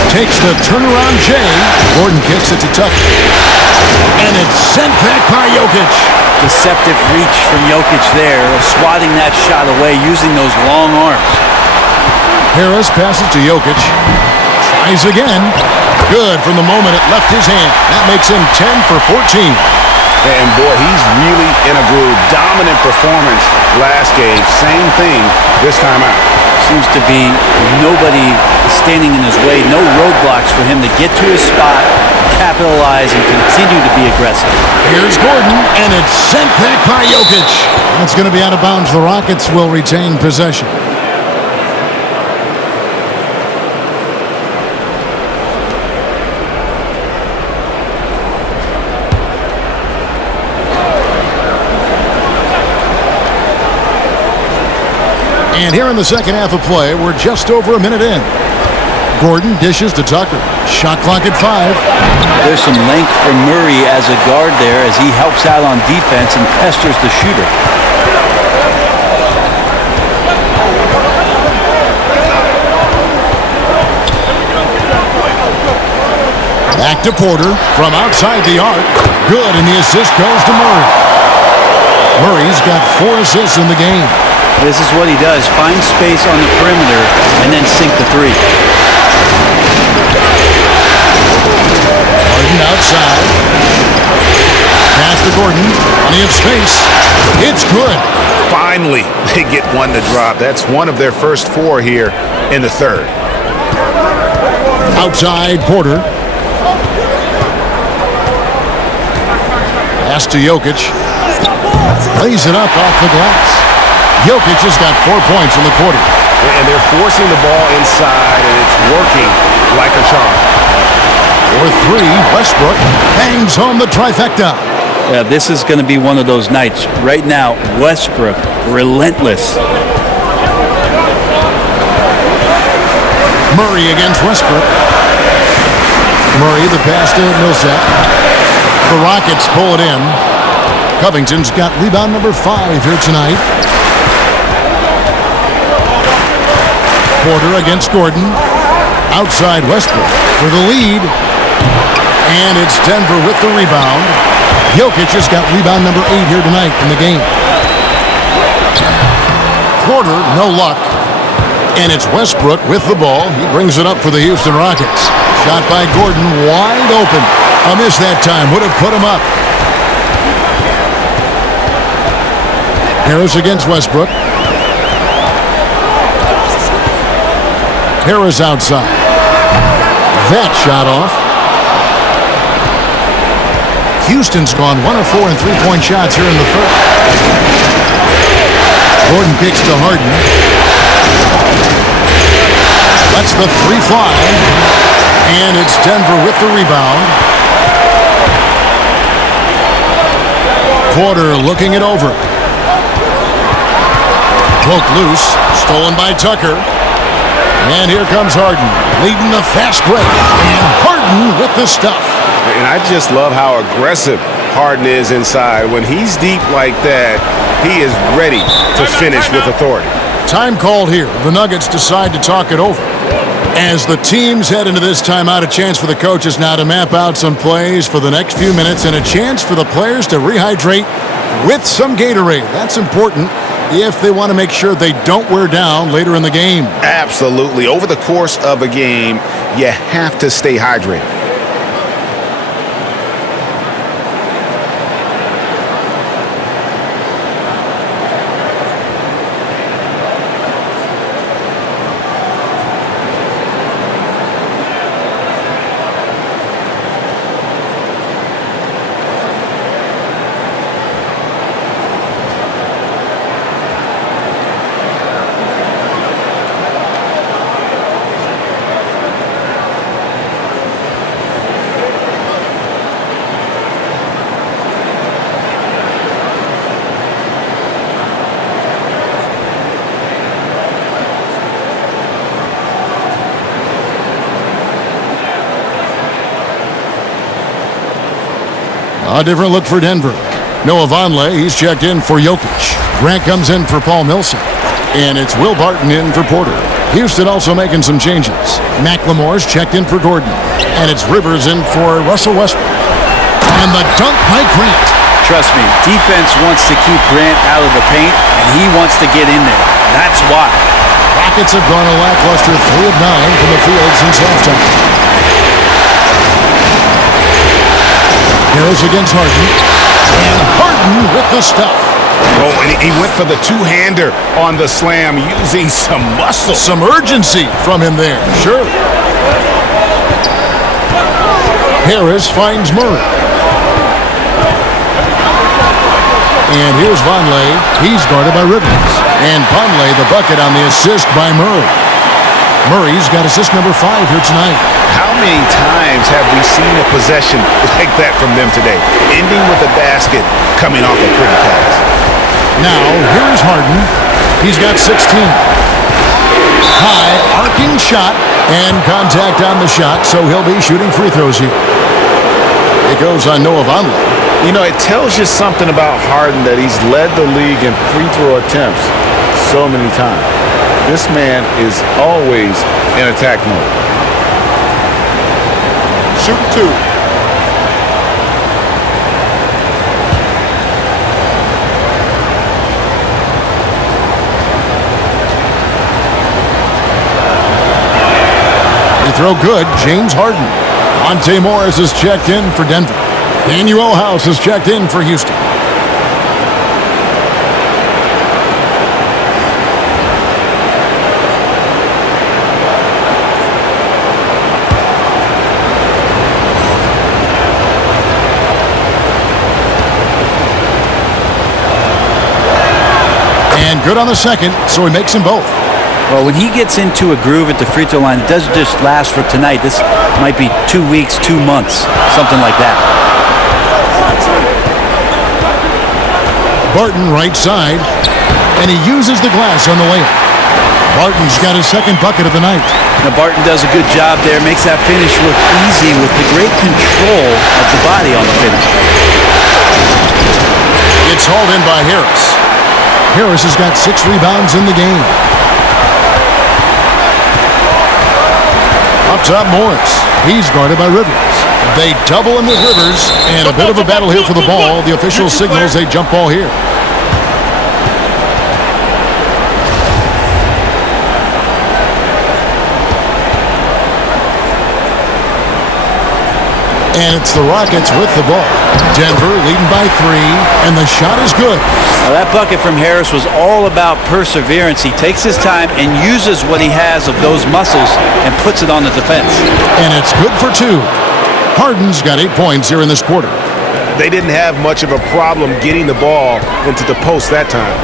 Takes the turnaround J. Gordon kicks it to Tucker. And it's sent back by Jokic. Deceptive reach from Jokic there, swatting that shot away using those long arms. Harris passes to Jokic. Tries again. Good from the moment it left his hand. That makes him 10 for 14. And boy, he's really in a groove. Dominant performance last game. Same thing this time out. Seems to be nobody standing in his way. No roadblocks for him to get to his spot, capitalize, and continue to be aggressive. Here's Gordon, and it's sent back by Jokic. And it's going to be out of bounds. The Rockets will retain possession. And here in the second half of play, we're just over a minute in. Gordon dishes to Tucker. Shot clock at 5. There's some length for Murray as a guard there as he helps out on defense and pesters the shooter. Back to Porter from outside the arc. Good, and the assist goes to Murray. Murray's got 4 assists in the game. This is what he does. Find space on the perimeter and then sink the three. Harden outside. Pass to Gordon. Plenty of space. It's good. Finally, they get one to drop. That's one of their first 4 here in the third. Outside Porter. Pass to Jokic. Lays it up off the glass. Jokic has got 4 points in the quarter. And they're forcing the ball inside, and it's working like a charm. For three, Westbrook bangs home the trifecta. Yeah, this is going to be one of those nights. Right now, Westbrook, relentless. Murray against Westbrook. Murray, the pass to Millsap. The Rockets pull it in. Covington's got rebound number 5 here tonight. Porter against Gordon. Outside Westbrook for the lead. And it's Denver with the rebound. Jokic has got rebound number 8 here tonight in the game. Porter, no luck. And it's Westbrook with the ball. He brings it up for the Houston Rockets. Shot by Gordon, wide open. A miss that time, would have put him up. Harris against Westbrook. Harris outside. That shot off. Houston's gone 1 of 4 in three-point shots here in the third. Gordon kicks to Harden. Lets the three fly. And it's Denver with the rebound. Porter looking it over. Broke loose. Stolen by Tucker. And here comes Harden, leading the fast break. And Harden with the stuff. And I just love how aggressive Harden is inside. When he's deep like that, he is ready to finish with authority. Time called here. The Nuggets decide to talk it over. As the teams head into this timeout, a chance for the coaches now to map out some plays for the next few minutes and a chance for the players to rehydrate with some Gatorade. That's important if they want to make sure they don't wear down later in the game. Absolutely. Over the course of a game, you have to stay hydrated. A different look for Denver. Noah Vonleh, he's checked in for Jokic. Grant comes in for Paul Millsap. And it's Will Barton in for Porter. Houston also making some changes. McLemore's checked in for Gordon. And it's Rivers in for Russell Westbrook. And the dunk by Grant. Trust me, defense wants to keep Grant out of the paint, and he wants to get in there. That's why. Rockets have gone a lackluster 3 of 9 from the field since halftime. Harris against Harden. And Harden with the stuff. Oh, and he went for the two-hander on the slam using some muscle. Some urgency from him there, sure. Harris finds Murray. And here's Vonleh. He's guarded by Rivers. And Vonleh the bucket on the assist by Murray. Murray's got assist number 5 here tonight. How many times have we seen a possession like that from them today? Ending with a basket, coming off a pretty pass. Now, here's Harden. He's got 16. High, arcing shot, and contact on the shot, so he'll be shooting free throws here. It goes on Noah Vonleh. You know, it tells you something about Harden that he's led the league in free throw attempts so many times. This man is always in attack mode. Shooting 2. They throw good. James Harden. Monte Morris is checked in for Denver. Daniel House is checked in for Houston. And good on the second, so he makes them both. Well, when he gets into a groove at the free throw line, it doesn't just last for tonight. This might be 2 weeks, 2 months, something like that. Barton right side, and he uses the glass on the layup. Barton's got his second bucket of the night. Now Barton does a good job there, makes that finish look easy with the great control of the body on the finish. It's hauled in by Harris. Harris has got 6 rebounds in the game. Up top, Morris. He's guarded by Rivers. They double him with Rivers, and a bit of a battle here for the ball. The official signals a jump ball here. And it's the Rockets with the ball. Denver leading by 3, and the shot is good. Now that bucket from Harris was all about perseverance. He takes his time and uses what he has of those muscles and puts it on the defense. And it's good for 2. Harden's got 8 points here in this quarter. They didn't have much of a problem getting the ball into the post that time.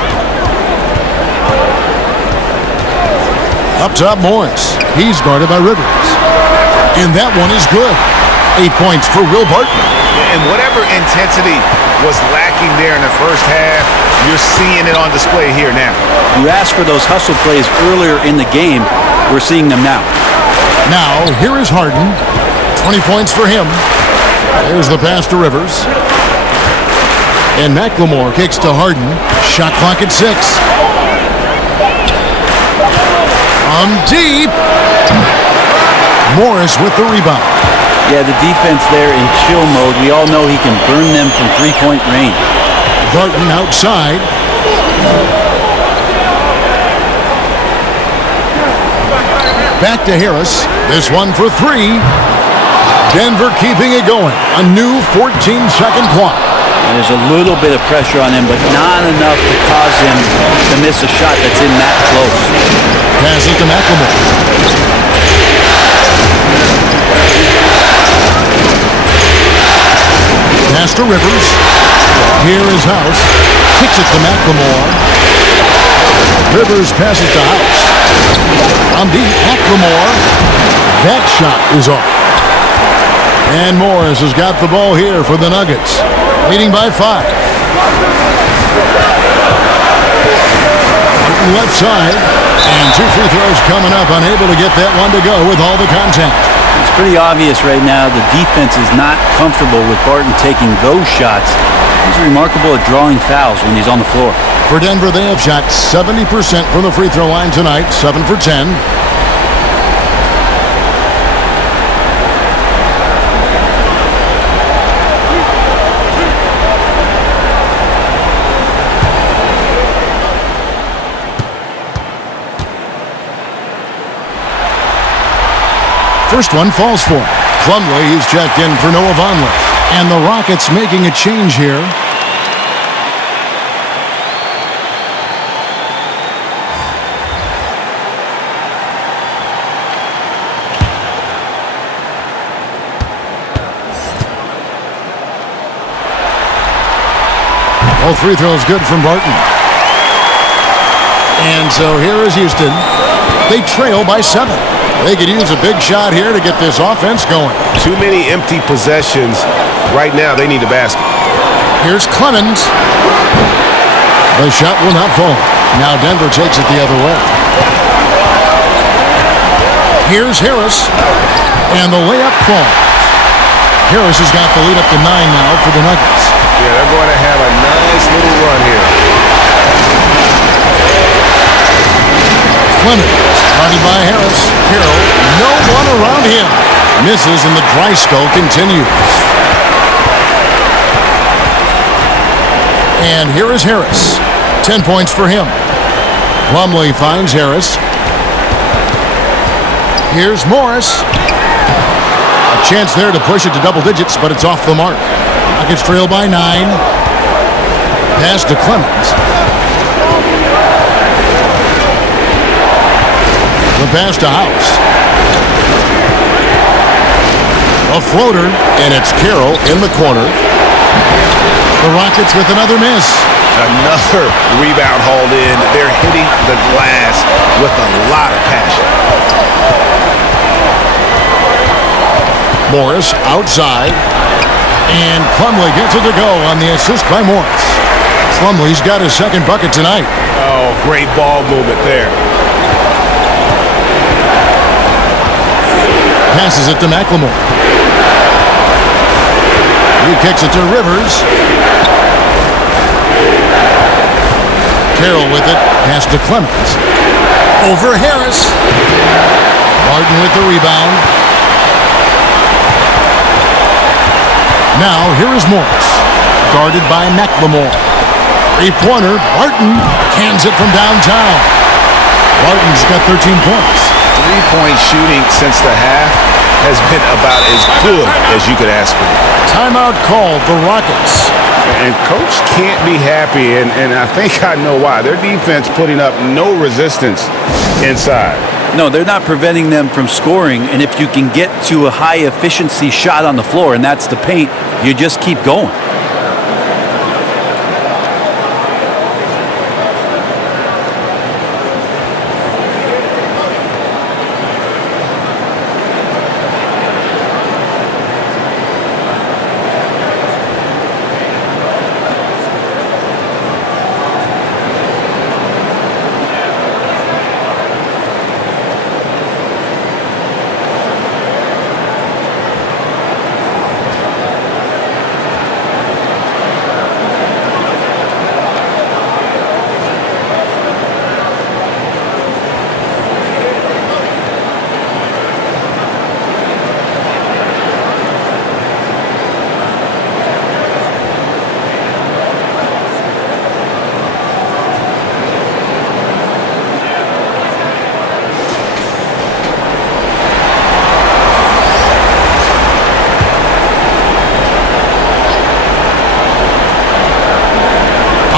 Up top, Morris. He's guarded by Rivers. And that one is good. 8 points for Will Barton. And whatever intensity was lacking there in the first half, you're seeing it on display here now. You asked for those hustle plays earlier in the game. We're seeing them now. Now, here is Harden. 20 points for him. There's the pass to Rivers. And McLemore kicks to Harden. Shot clock at 6. Deep. Morris with the rebound. Yeah, the defense there in chill mode. We all know he can burn them from three-point range. Barton outside. Back to Harris. This one for 3. Denver keeping it going. A new 14-second clock. And there's a little bit of pressure on him, but not enough to cause him to miss a shot that's in that close. Passes to McLemore. Pass to Rivers. Here is House. Kicks it to McLemore. Rivers passes to House. On deep, McLemore. That shot is off. And Morris has got the ball here for the Nuggets. Leading by 5. Left side. And 2 free throws coming up. Unable to get that one to go with all the contact. It's pretty obvious right now the defense is not comfortable with Barton taking those shots. He's remarkable at drawing fouls when he's on the floor. For Denver, they have shot 70% from the free throw line tonight, 7 for 10. First one falls for him. Plumlee is checked in for Noah Vonleh. And the Rockets making a change here. All free throws good from Barton. And so here is Houston. They trail by 7. They could use a big shot here to get this offense going. Too many empty possessions. Right now, they need a basket. Here's Clemens. The shot will not fall. Now Denver takes it the other way. Here's Harris. And the layup falls. Harris has got the lead up to 9 now for the Nuggets. Yeah, they're going to have a nice little run here. Clemens, guarded by Harris. Carroll, no one around him. Misses and the dry spell continues. And here is Harris. 10 points for him. Plumlee finds Harris. Here's Morris. A chance there to push it to double digits, but it's off the mark. Rockets trail by 9. Pass to Clemens. The pass to House. A floater, and it's Carroll in the corner. The Rockets with another miss. Another rebound hauled in. They're hitting the glass with a lot of passion. Morris outside. And Plumlee gets it to go on the assist by Morris. Plumlee's got his second bucket tonight. Oh, great ball movement there. Passes it to McLemore. He kicks it to Rivers. Carroll with it. Pass to Clemens. Over Harris. Martin with the rebound. Now, here is Morris. Guarded by McLemore. Three-pointer. Barton cans it from downtown. Barton's got 13 points. Three-point shooting since the half has been about as good as you could ask for. Timeout called, the Rockets. And Coach can't be happy, and I think I know why. Their defense putting up no resistance inside. No, they're not preventing them from scoring, and if you can get to a high-efficiency shot on the floor, and that's the paint, you just keep going.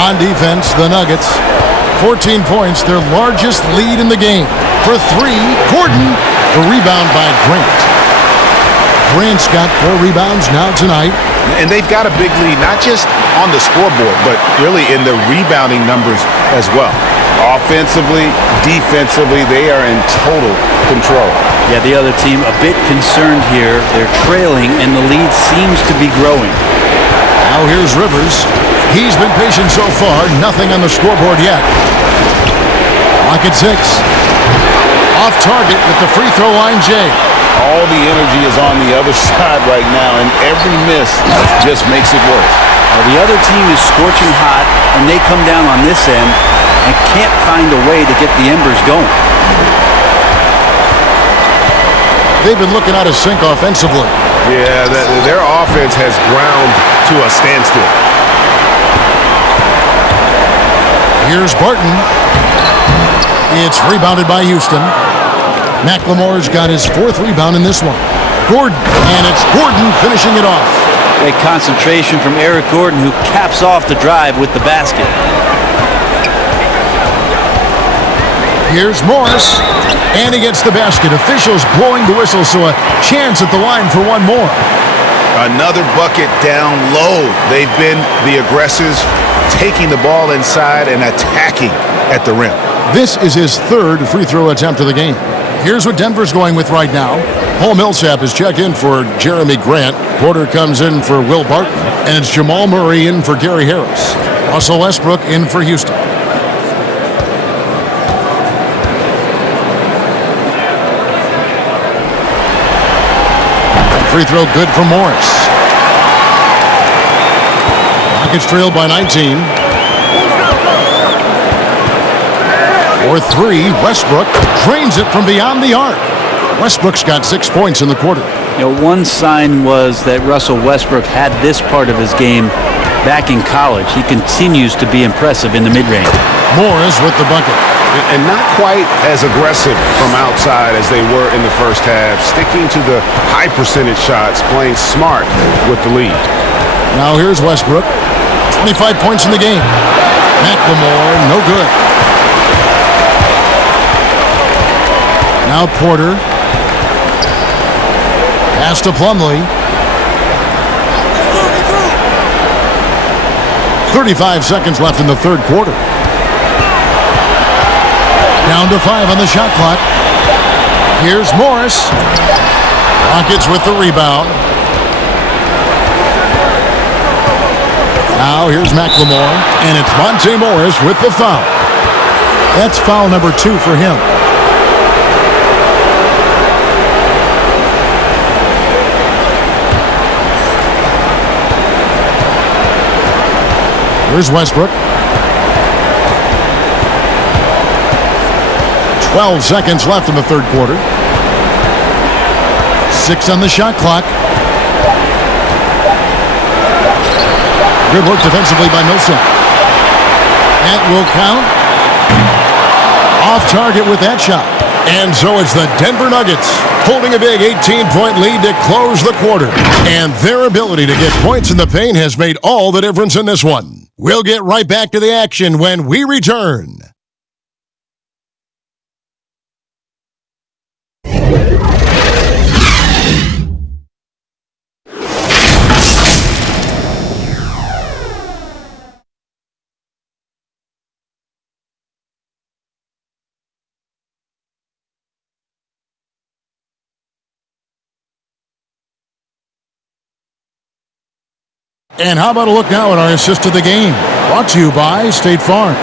On defense, the Nuggets, 14 points, their largest lead in the game. For three, Gordon, the rebound by Grant. Grant's got 4 rebounds now tonight. And they've got a big lead, not just on the scoreboard, but really in the rebounding numbers as well. Offensively, defensively, they are in total control. Yeah, the other team a bit concerned here. They're trailing, and the lead seems to be growing. Now here's Rivers. He's been patient so far. Nothing on the scoreboard yet. Rocket 6. Off target with the free throw line, Jay. All the energy is on the other side right now, and every miss just makes it worse. Well, the other team is scorching hot, and they come down on this end and can't find a way to get the embers going. They've been looking out of sync offensively. Yeah, their offense has ground to a standstill. Here's Barton. It's rebounded by Houston. McLemore's got his 4th rebound in this one. Gordon, and it's Gordon finishing it off. Great concentration from Eric Gordon, who caps off the drive with the basket. Here's Morris, and he gets the basket. Officials blowing the whistle, so a chance at the line for one more. Another bucket down low. They've been the aggressors, taking the ball inside and attacking at the rim. This is his 3rd free throw attempt of the game. Here's what Denver's going with right now. Paul Millsap is checked in for Jeremy Grant. Porter comes in for Will Barton. And it's Jamal Murray in for Gary Harris. Russell Westbrook in for Houston. Free throw good for Morris. Rockets trailed by 19. For 3, Westbrook drains it from beyond the arc. Westbrook's got 6 points in the quarter. You know, one sign was that Russell Westbrook had this part of his game back in college. He continues to be impressive in the mid-range. Morris with the bucket. And not quite as aggressive from outside as they were in the first half, sticking to the high percentage shots, playing smart with the lead. Now here's Westbrook. 25 points in the game. McLemore, no good. Now Porter. Pass to Plumlee. 35 seconds left in the third quarter. Down to 5 on the shot clock. Here's Morris. Rockets with the rebound. Now here's McLemore, and it's Monte Morris with the foul. That's foul number 2 for him. Here's Westbrook. 12 seconds left in the third quarter. 6 on the shot clock. Good work defensively by Millsap. That will count. Off target with that shot. And so it's the Denver Nuggets holding a big 18-point lead to close the quarter. And their ability to get points in the paint has made all the difference in this one. We'll get right back to the action when we return. And how about a look now at our assist of the game? Brought to you by State Farm.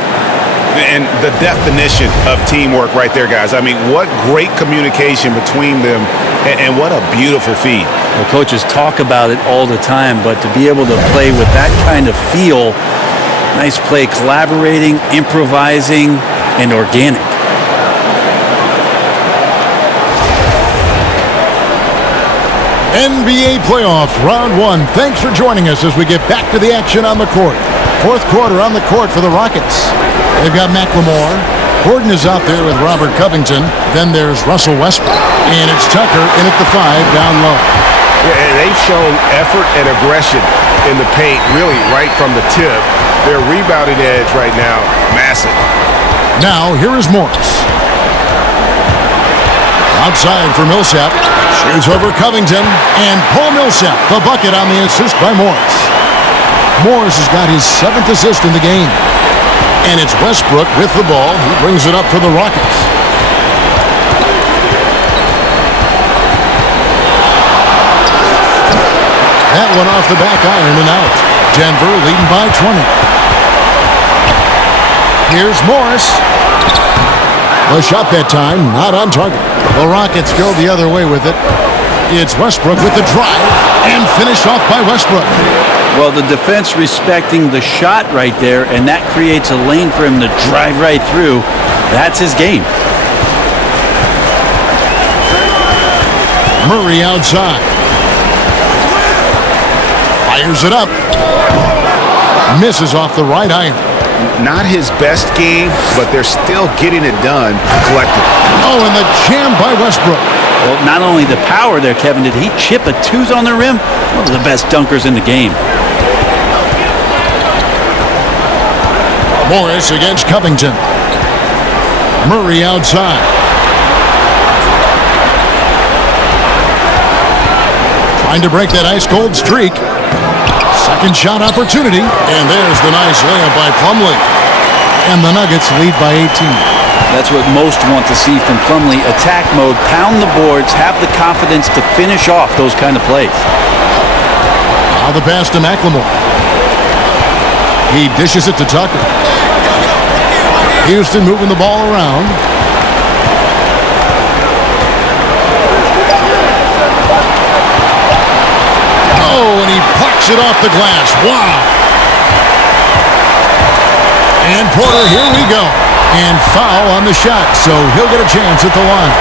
And the definition of teamwork right there, guys. I mean, what great communication between them, and what a beautiful feed. Well, coaches talk about it all the time, but to be able to play with that kind of feel, nice play, collaborating, improvising, and organic. NBA playoffs, round 1. Thanks for joining us as we get back to the action on the court. Fourth quarter on the court for the Rockets. They've got McLemore. Gordon is out there with Robert Covington. Then there's Russell Westbrook. And it's Tucker in at the 5 down low. Yeah, they've shown effort and aggression in the paint, really right from the tip. Their rebounding edge right now, massive. Now, here is Morris. Outside for Millsap. Shoots over Covington. And Paul Millsap, the bucket on the assist by Morris. Morris has got his 7th assist in the game. And it's Westbrook with the ball. He brings it up for the Rockets. That one off the back iron and out. Denver leading by 20. Here's Morris. The shot that time, not on target. The Rockets go the other way with it. It's Westbrook with the drive and finished off by Westbrook. Well, the defense respecting the shot right there, and that creates a lane for him to drive right through. That's his game. Murray outside. Fires it up. Misses off the right iron. Not his best game, but they're still getting it done collectively. Oh, and the jam by Westbrook. Well, not only the power there, Kevin, did he chip a 2s on the rim? One of the best dunkers in the game. Morris against Covington. Murray outside. Trying to break that ice-cold streak. Second shot opportunity. And there's the nice layup by Plumlee. And the Nuggets lead by 18. That's what most want to see from Plumlee. Attack mode, pound the boards, have the confidence to finish off those kind of plays. Now the pass to McLemore. He dishes it to Tucker. Houston moving the ball around. Oh, and he plucks it off the glass. Wow. And Porter, here we go. And foul on the shot, so he'll get a chance at the line.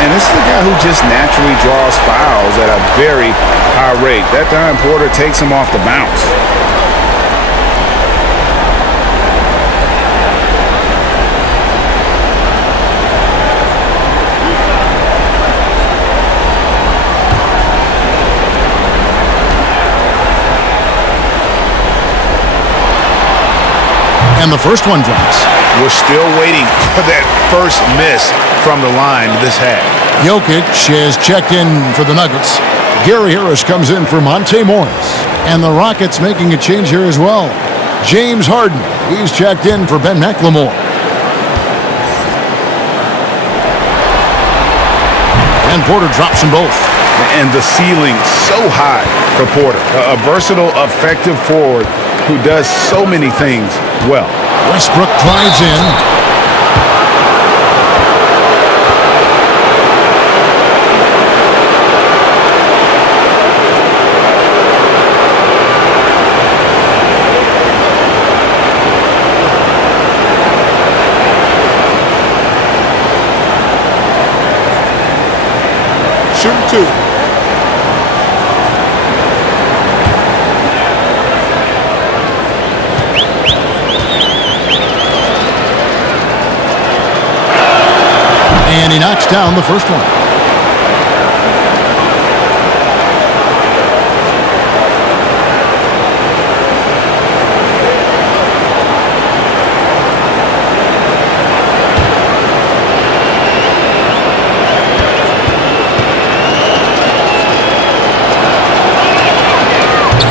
And this is a guy who just naturally draws fouls at a very high rate. That time, Porter takes him off the bounce. And the first one drops. We're still waiting for that first miss from the line this half. Jokic has checked in for the Nuggets. Gary Harris comes in for Monte Morris. And the Rockets making a change here as well. James Harden, he's checked in for Ben McLemore. And Porter drops them both. And the ceiling so high for Porter. A versatile, effective forward who does so many things well. Westbrook drives in. Shooting 2. And he knocks down the first one.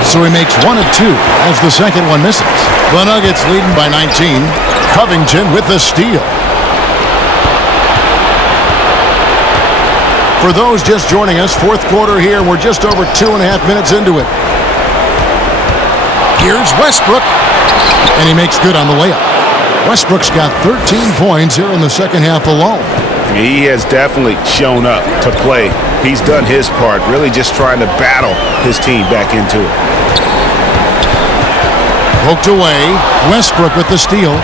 So he makes 1 of 2 as the second one misses. The Nuggets leading by 19. Covington with the steal. For those just joining us, fourth quarter here. We're just over 2.5 minutes into it. Here's Westbrook. And he makes good on the layup. Westbrook's got 13 points here in the second half alone. He has definitely shown up to play. He's done his part, really just trying to battle his team back into it. Poked away. Westbrook with the steal.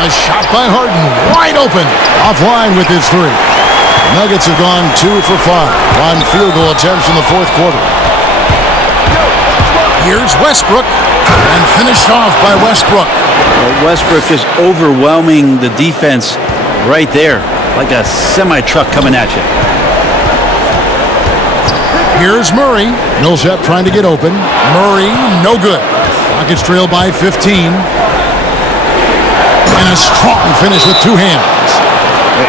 A shot by Harden, wide open. Offline with his 3. Nuggets have gone 2 for 5 on field goal attempts in the fourth quarter. Here's Westbrook, and finished off by Westbrook. Well, Westbrook just overwhelming the defense right there, like a semi-truck coming at you. Here's Murray. Millsap trying to get open. Murray, no good. Rockets trail by 15. And a strong finish with 2 hands.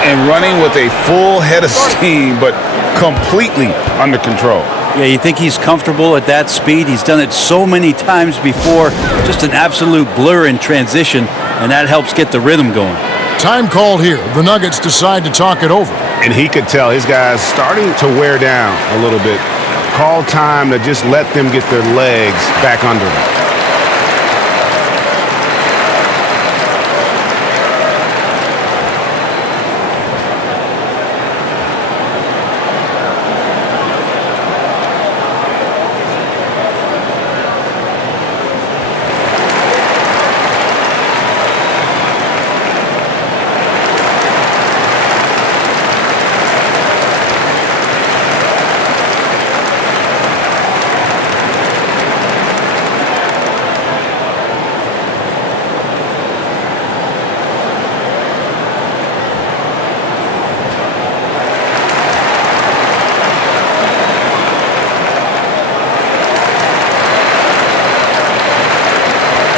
And running with a full head of steam, but completely under control. Yeah, you think he's comfortable at that speed. He's done it so many times before. Just an absolute blur in transition, and that helps get the rhythm going. Time called here. The Nuggets decide to talk it over. And he could tell his guys starting to wear down a little bit. Call time to just let them get their legs back under them.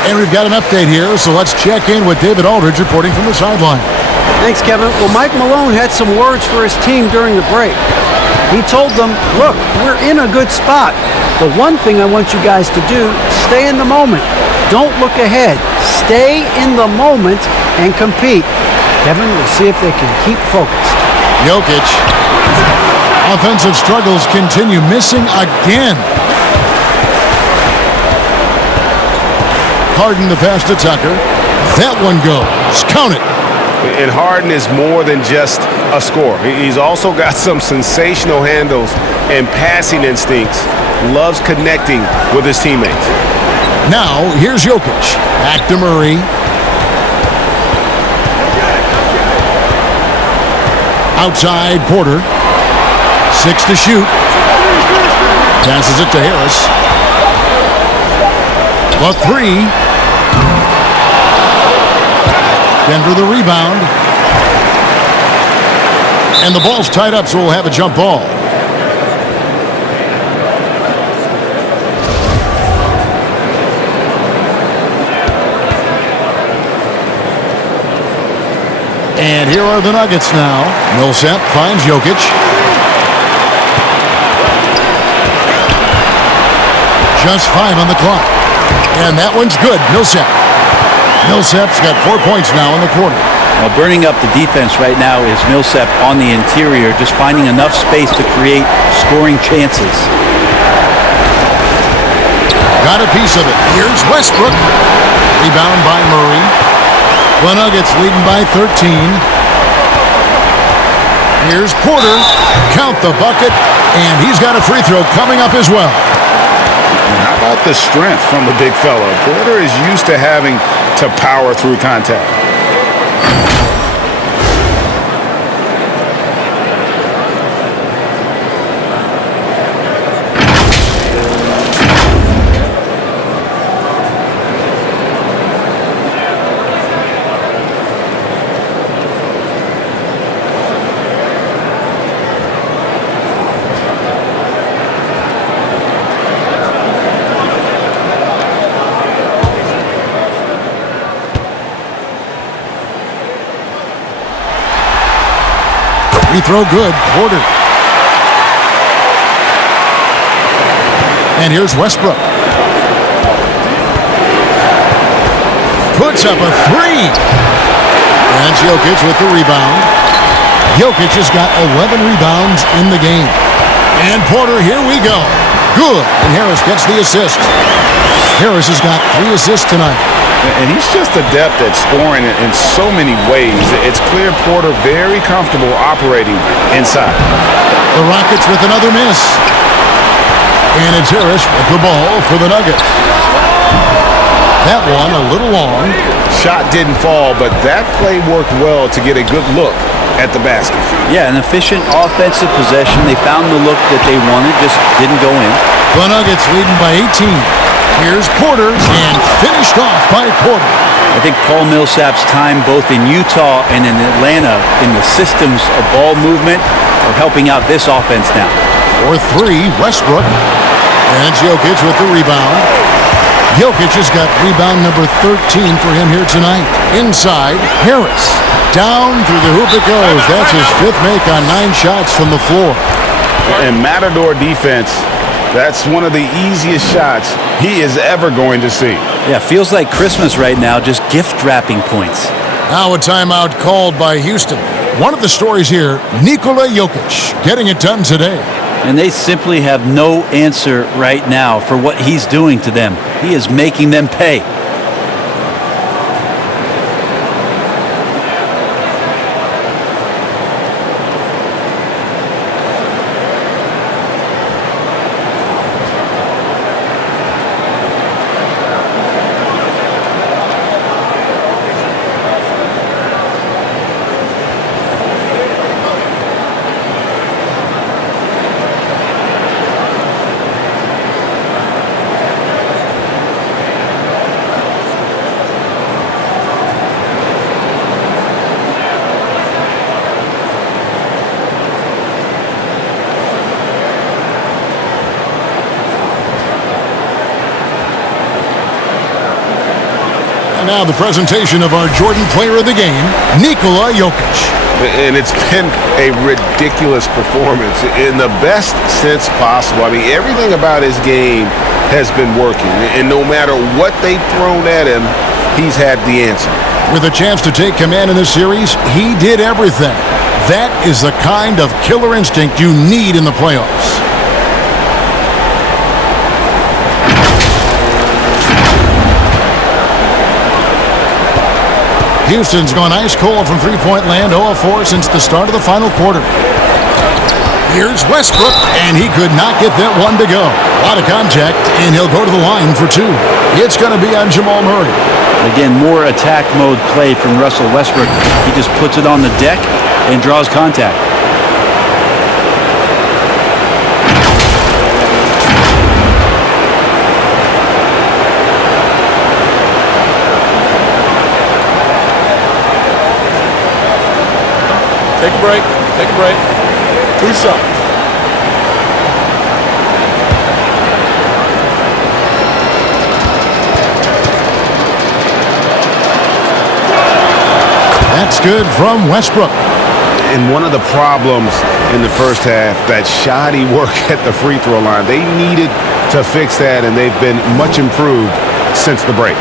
And we've got an update here, so let's check in with David Aldridge reporting from the sideline. Thanks, Kevin. Well, Mike Malone had some words for his team during the break. He told them, look, we're in a good spot. The one thing I want you guys to do, stay in the moment. Don't look ahead. Stay in the moment and compete. Kevin, we'll see if they can keep focused. Jokic. Offensive struggles continue, missing again. Harden the pass to Tucker. That one goes. Count it. And Harden is more than just a scorer. He's also got some sensational handles and passing instincts. Loves connecting with his teammates. Now, here's Jokic. Back to Murray. Outside, Porter. 6 to shoot. Passes it to Harris. A 3. Denver the rebound. And the ball's tied up, so we'll have a jump ball. And here are the Nuggets now. Millsap finds Jokic. Just 5 on the clock. And that one's good. Millsap. Millsap's got 4 points now in the quarter. Well, burning up the defense right now is Millsap on the interior, just finding enough space to create scoring chances. Got a piece of it. Here's Westbrook. Rebound by Murray. The Nuggets leading by 13. Here's Porter. Count the bucket. And he's got a free throw coming up as well. How about the strength from the big fella? Porter is used to having to power through contact. Free throw good. Porter. And here's Westbrook. Puts up a three. And Jokic with the rebound. Jokic has got 11 rebounds in the game. And Porter, here we go. Good. And Harris gets the assist. Harris has got 3 assists tonight. And he's just adept at scoring in so many ways. It's clear Porter very comfortable operating inside. The Rockets with another miss. And it's Harris with the ball for the Nuggets. That one a little long. Shot didn't fall, but that play worked well to get a good look at the basket. Yeah, an efficient offensive possession. They found the look that they wanted, just didn't go in. The Nuggets leading by 18. Here's Porter, and finished off by Porter. I think Paul Millsap's time both in Utah and in Atlanta in the systems of ball movement are helping out this offense now. For 3, Westbrook. And Jokic with the rebound. Jokic has got rebound number 13 for him here tonight. Inside, Harris. Down through the hoop it goes. That's his 5th make on 9 shots from the floor. And Matador defense, that's one of the easiest shots he is ever going to see. Yeah, feels like Christmas right now, just gift wrapping points. Now a timeout called by Houston. One of the stories here, Nikola Jokic getting it done today. And they simply have no answer right now for what he's doing to them. He is making them pay. Now the presentation of our Jordan Player of the Game, Nikola Jokic. And it's been a ridiculous performance in the best sense possible. I mean, everything about his game has been working. And no matter what they've thrown at him, he's had the answer. With a chance to take command in this series, he did everything. That is the kind of killer instinct you need in the playoffs. Houston's gone ice cold from three-point land, 0 of 4 since the start of the final quarter. Here's Westbrook, and he could not get that one to go. A lot of contact, and he'll go to the line for 2. It's going to be on Jamal Murray. Again, more attack mode play from Russell Westbrook. He just puts it on the deck and draws contact. Take a break. Take a break. 2 shots. That's good from Westbrook. And one of the problems in the first half, that shoddy work at the free throw line. They needed to fix that, and they've been much improved since the break.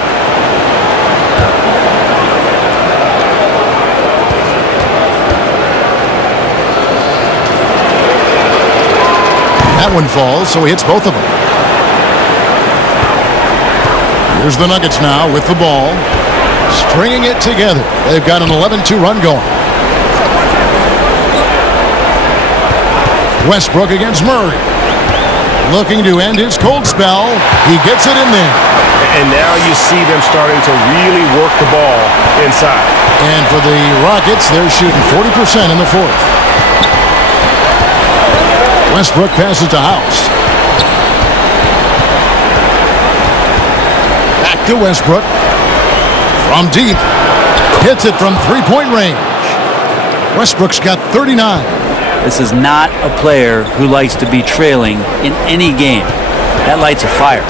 That one falls, so he hits both of them. Here's the Nuggets now with the ball, stringing it together. They've got an 11-2 run going. Westbrook against Murray. Looking to end his cold spell. He gets it in there. And now you see them starting to really work the ball inside. And for the Rockets, they're shooting 40% in the fourth. Westbrook passes to House. Back to Westbrook. From deep. Hits it from three-point range. Westbrook's got 39. This is not a player who likes to be trailing in any game. That lights a fire.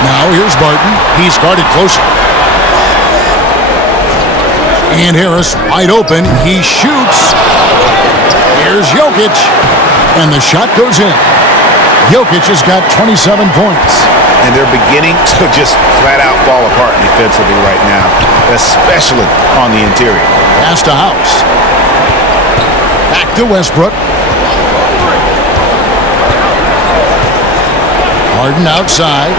Now here's Barton. He's guarded closer. And Harris wide open. He shoots. Here's Jokic. And the shot goes in. Jokic has got 27 points. And they're beginning to just flat out fall apart defensively right now, especially on the interior. Pass to House. Back to Westbrook. Harden outside.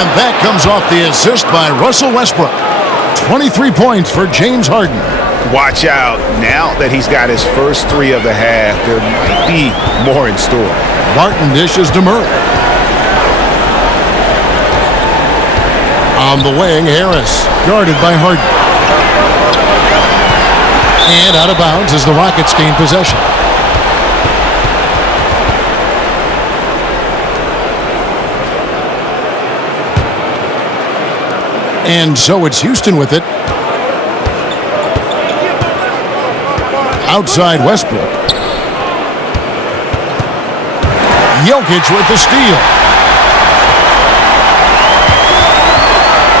And that comes off the assist by Russell Westbrook. 23 points for James Harden. Watch out. Now that he's got his first three of the half, there might be more in store. Barton dishes to Murray. On the wing, Harris, guarded by Harden. And out of bounds as the Rockets gain possession. And so it's Houston with it. Outside Westbrook. Jokic with the steal.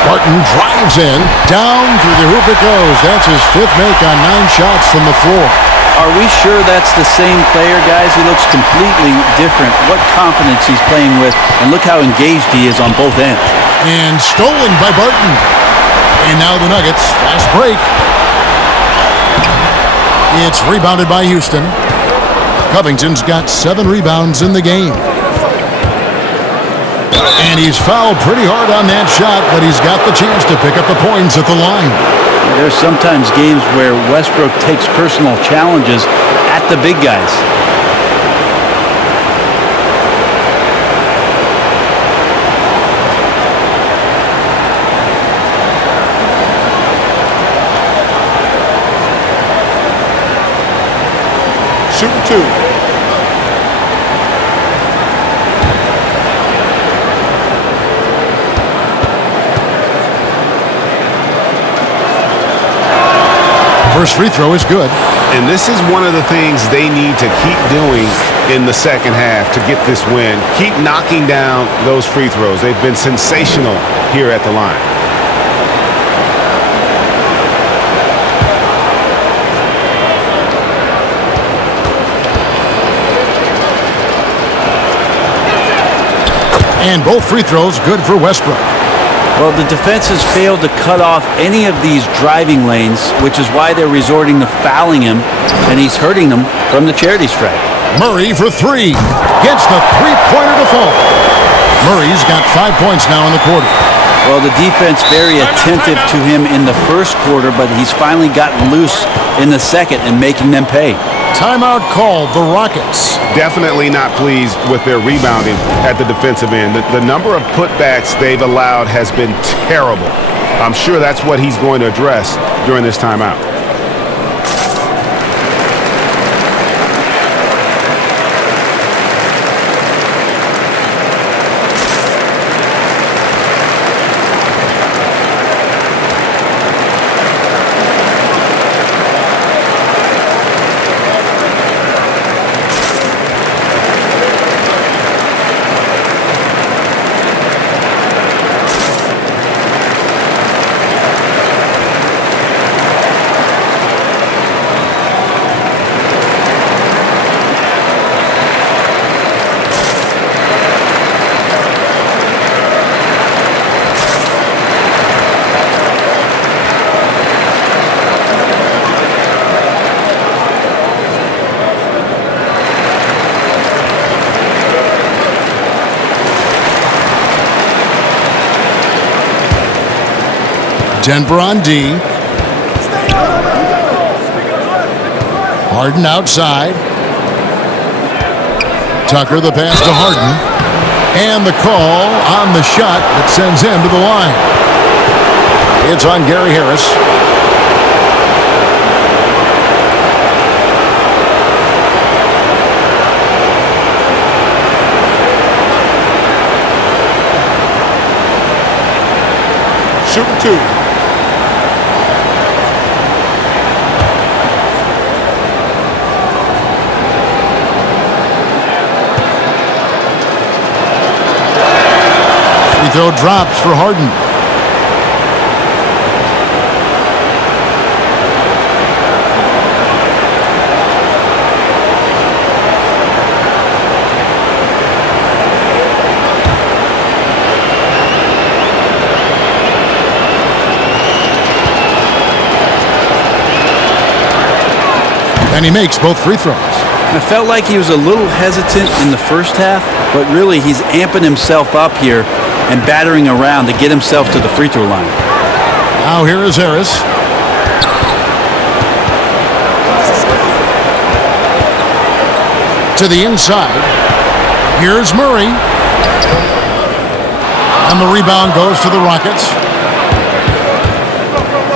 Barton drives in. Down through the hoop it goes. That's his fifth make on 9 shots from the floor. Are we sure that's the same player, guys? He looks completely different. What confidence he's playing with, and look how engaged he is on both ends. And stolen by Barton. And now the Nuggets. Fast break. It's rebounded by Houston. Covington's got 7 rebounds in the game. And he's fouled pretty hard on that shot, but he's got the chance to pick up the points at the line. There's sometimes games where Westbrook takes personal challenges at the big guys. Shooting 2. First free throw is good. And this is one of the things they need to keep doing in the second half to get this win. Keep knocking down those free throws. They've been sensational here at the line. And both free throws good for Westbrook. Well, the defense has failed to cut off any of these driving lanes, which is why they're resorting to fouling him, and he's hurting them from the charity stripe. Murray for 3. Gets the three-pointer to fall. Murray's got 5 points now in the quarter. Well, the defense very attentive to him in the first quarter, but he's finally gotten loose in the second and making them pay. Timeout called the Rockets. Definitely not pleased with their rebounding at the defensive end. The number of putbacks they've allowed has been terrible. I'm sure that's what he's going to address during this timeout. Denver on D. Harden outside. Tucker the pass to Harden. And the call on the shot that sends him to the line. It's on Gary Harris. Shooting 2. Free throw drops for Harden. And he makes both free throws. I felt like he was a little hesitant in the first half, but really he's amping himself up here and battering around to get himself to the free throw line. Now here is Harris. To the inside. Here's Murray. And the rebound goes to the Rockets.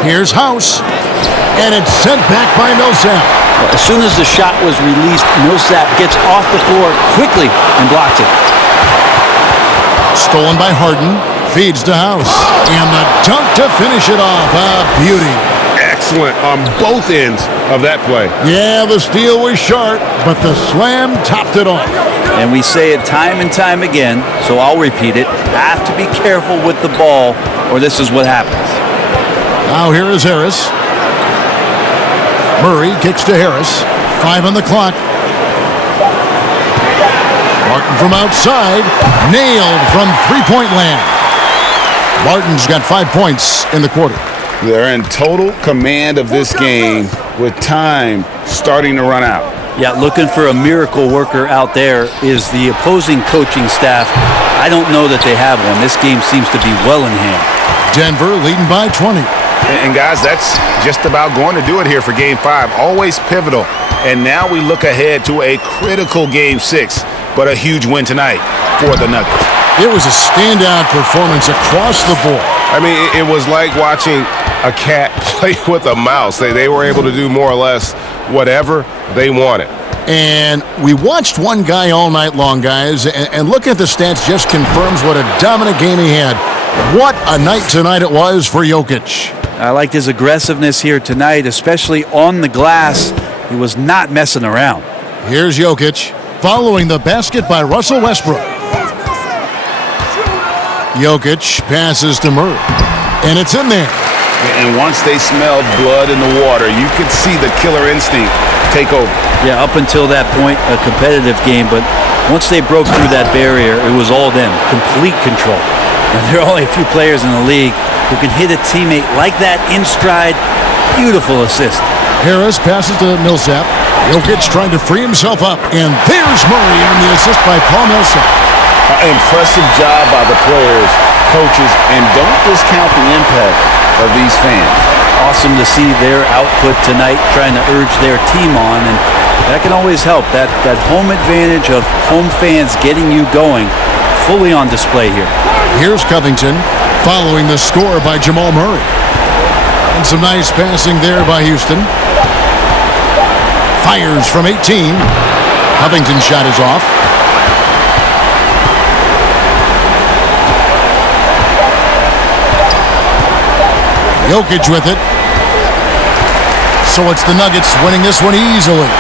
Here's House. And it's sent back by Millsap. As soon as the shot was released, Millsap gets off the floor quickly and blocks it. Stolen by Harden. Feeds to House. And the dunk to finish it off. A beauty. Excellent on both ends of that play. Yeah, the steal was sharp, but the slam topped it off. And we say it time and time again, so I'll repeat it. Have to be careful with the ball, or this is what happens. Now here is Harris. Murray kicks to Harris. 5 on the clock. Martin from outside. Nailed from three-point land. Martin's got 5 points in the quarter. They're in total command of this game with time starting to run out. Yeah, looking for a miracle worker out there is the opposing coaching staff. I don't know that they have one. This game seems to be well in hand. Denver leading by 20. And guys, that's just about going to do it here for Game 5. Always pivotal. And now we look ahead to a critical Game 6, but a huge win tonight for the Nuggets. It was a standout performance across the board. I mean, it was like watching a cat play with a mouse. They were able to do more or less whatever they wanted. And we watched one guy all night long, guys, and looking at the stats just confirms what a dominant game he had. What a night tonight it was for Jokic. I liked his aggressiveness here tonight, especially on the glass. He was not messing around. Here's Jokic following the basket by Russell Westbrook. Jokic passes to Murray, and it's in there. And once they smelled blood in the water, you could see the killer instinct take over. Yeah, up until that point, a competitive game, but once they broke through that barrier, it was all them, complete control. And there are only a few players in the league who can hit a teammate like that in stride. Beautiful assist. Harris passes to Millsap. Jokic trying to free himself up, and there's Murray on the assist by Paul Millsap. Impressive job by the players, coaches, and don't discount the impact of these fans. Awesome to see their output tonight, trying to urge their team on, and that can always help. That home advantage of home fans getting you going, fully on display here. Here's Covington following the score by Jamal Murray. And some nice passing there by Houston. Fires from 18. Covington's shot is off. Jokic with it. So it's the Nuggets winning this one easily.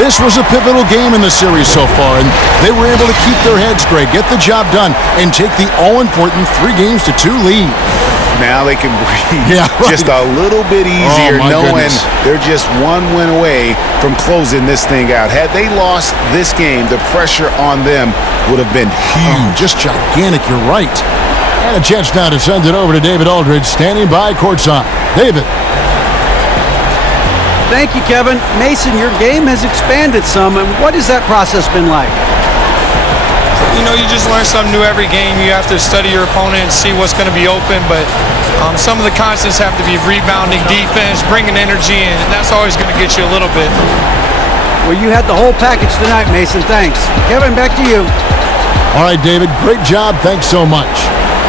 This was a pivotal game in the series so far, and they were able to keep their heads straight, get the job done, and take the all-important 3-2 lead. Now they can breathe just a little bit easier, knowing they're just one win away from closing this thing out. Had they lost this game, the pressure on them would have been huge. Just gigantic, you're right. And a chance now to send it over to David Aldridge, standing by courtside. David. Thank you, Kevin. Mason, your game has expanded some, and what has that process been like? you just learn something new every game. You have to study your opponent and see what's going to be open, but some of the constants have to be rebounding, defense, bringing energy in, and that's always going to get you a little bit. Well, you had the whole package tonight, Mason. Thanks. Kevin, back to you. All right, David, great job. Thanks so much.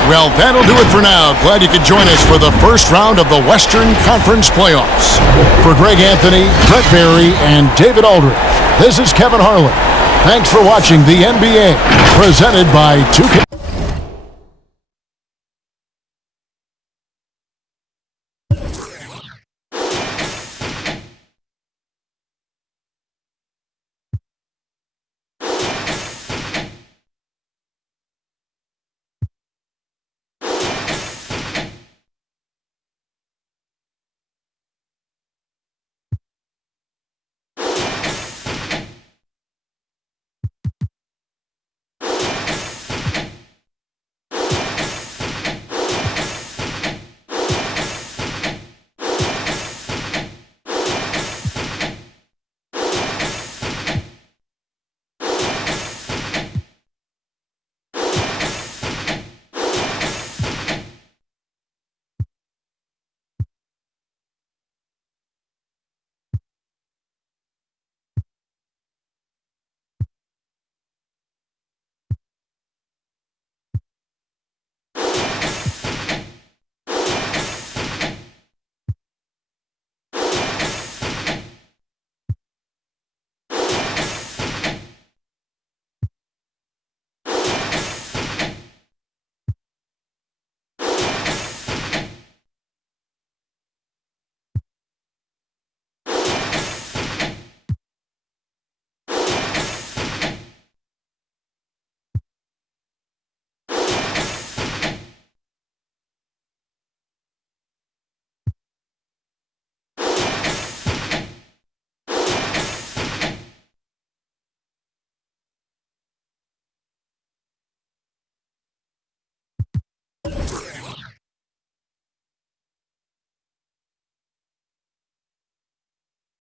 Well, that'll do it for now. Glad you could join us for the first round of the Western Conference Playoffs. For Greg Anthony, Brett Barry, and David Aldridge, this is Kevin Harlan. Thanks for watching the NBA, presented by 2K.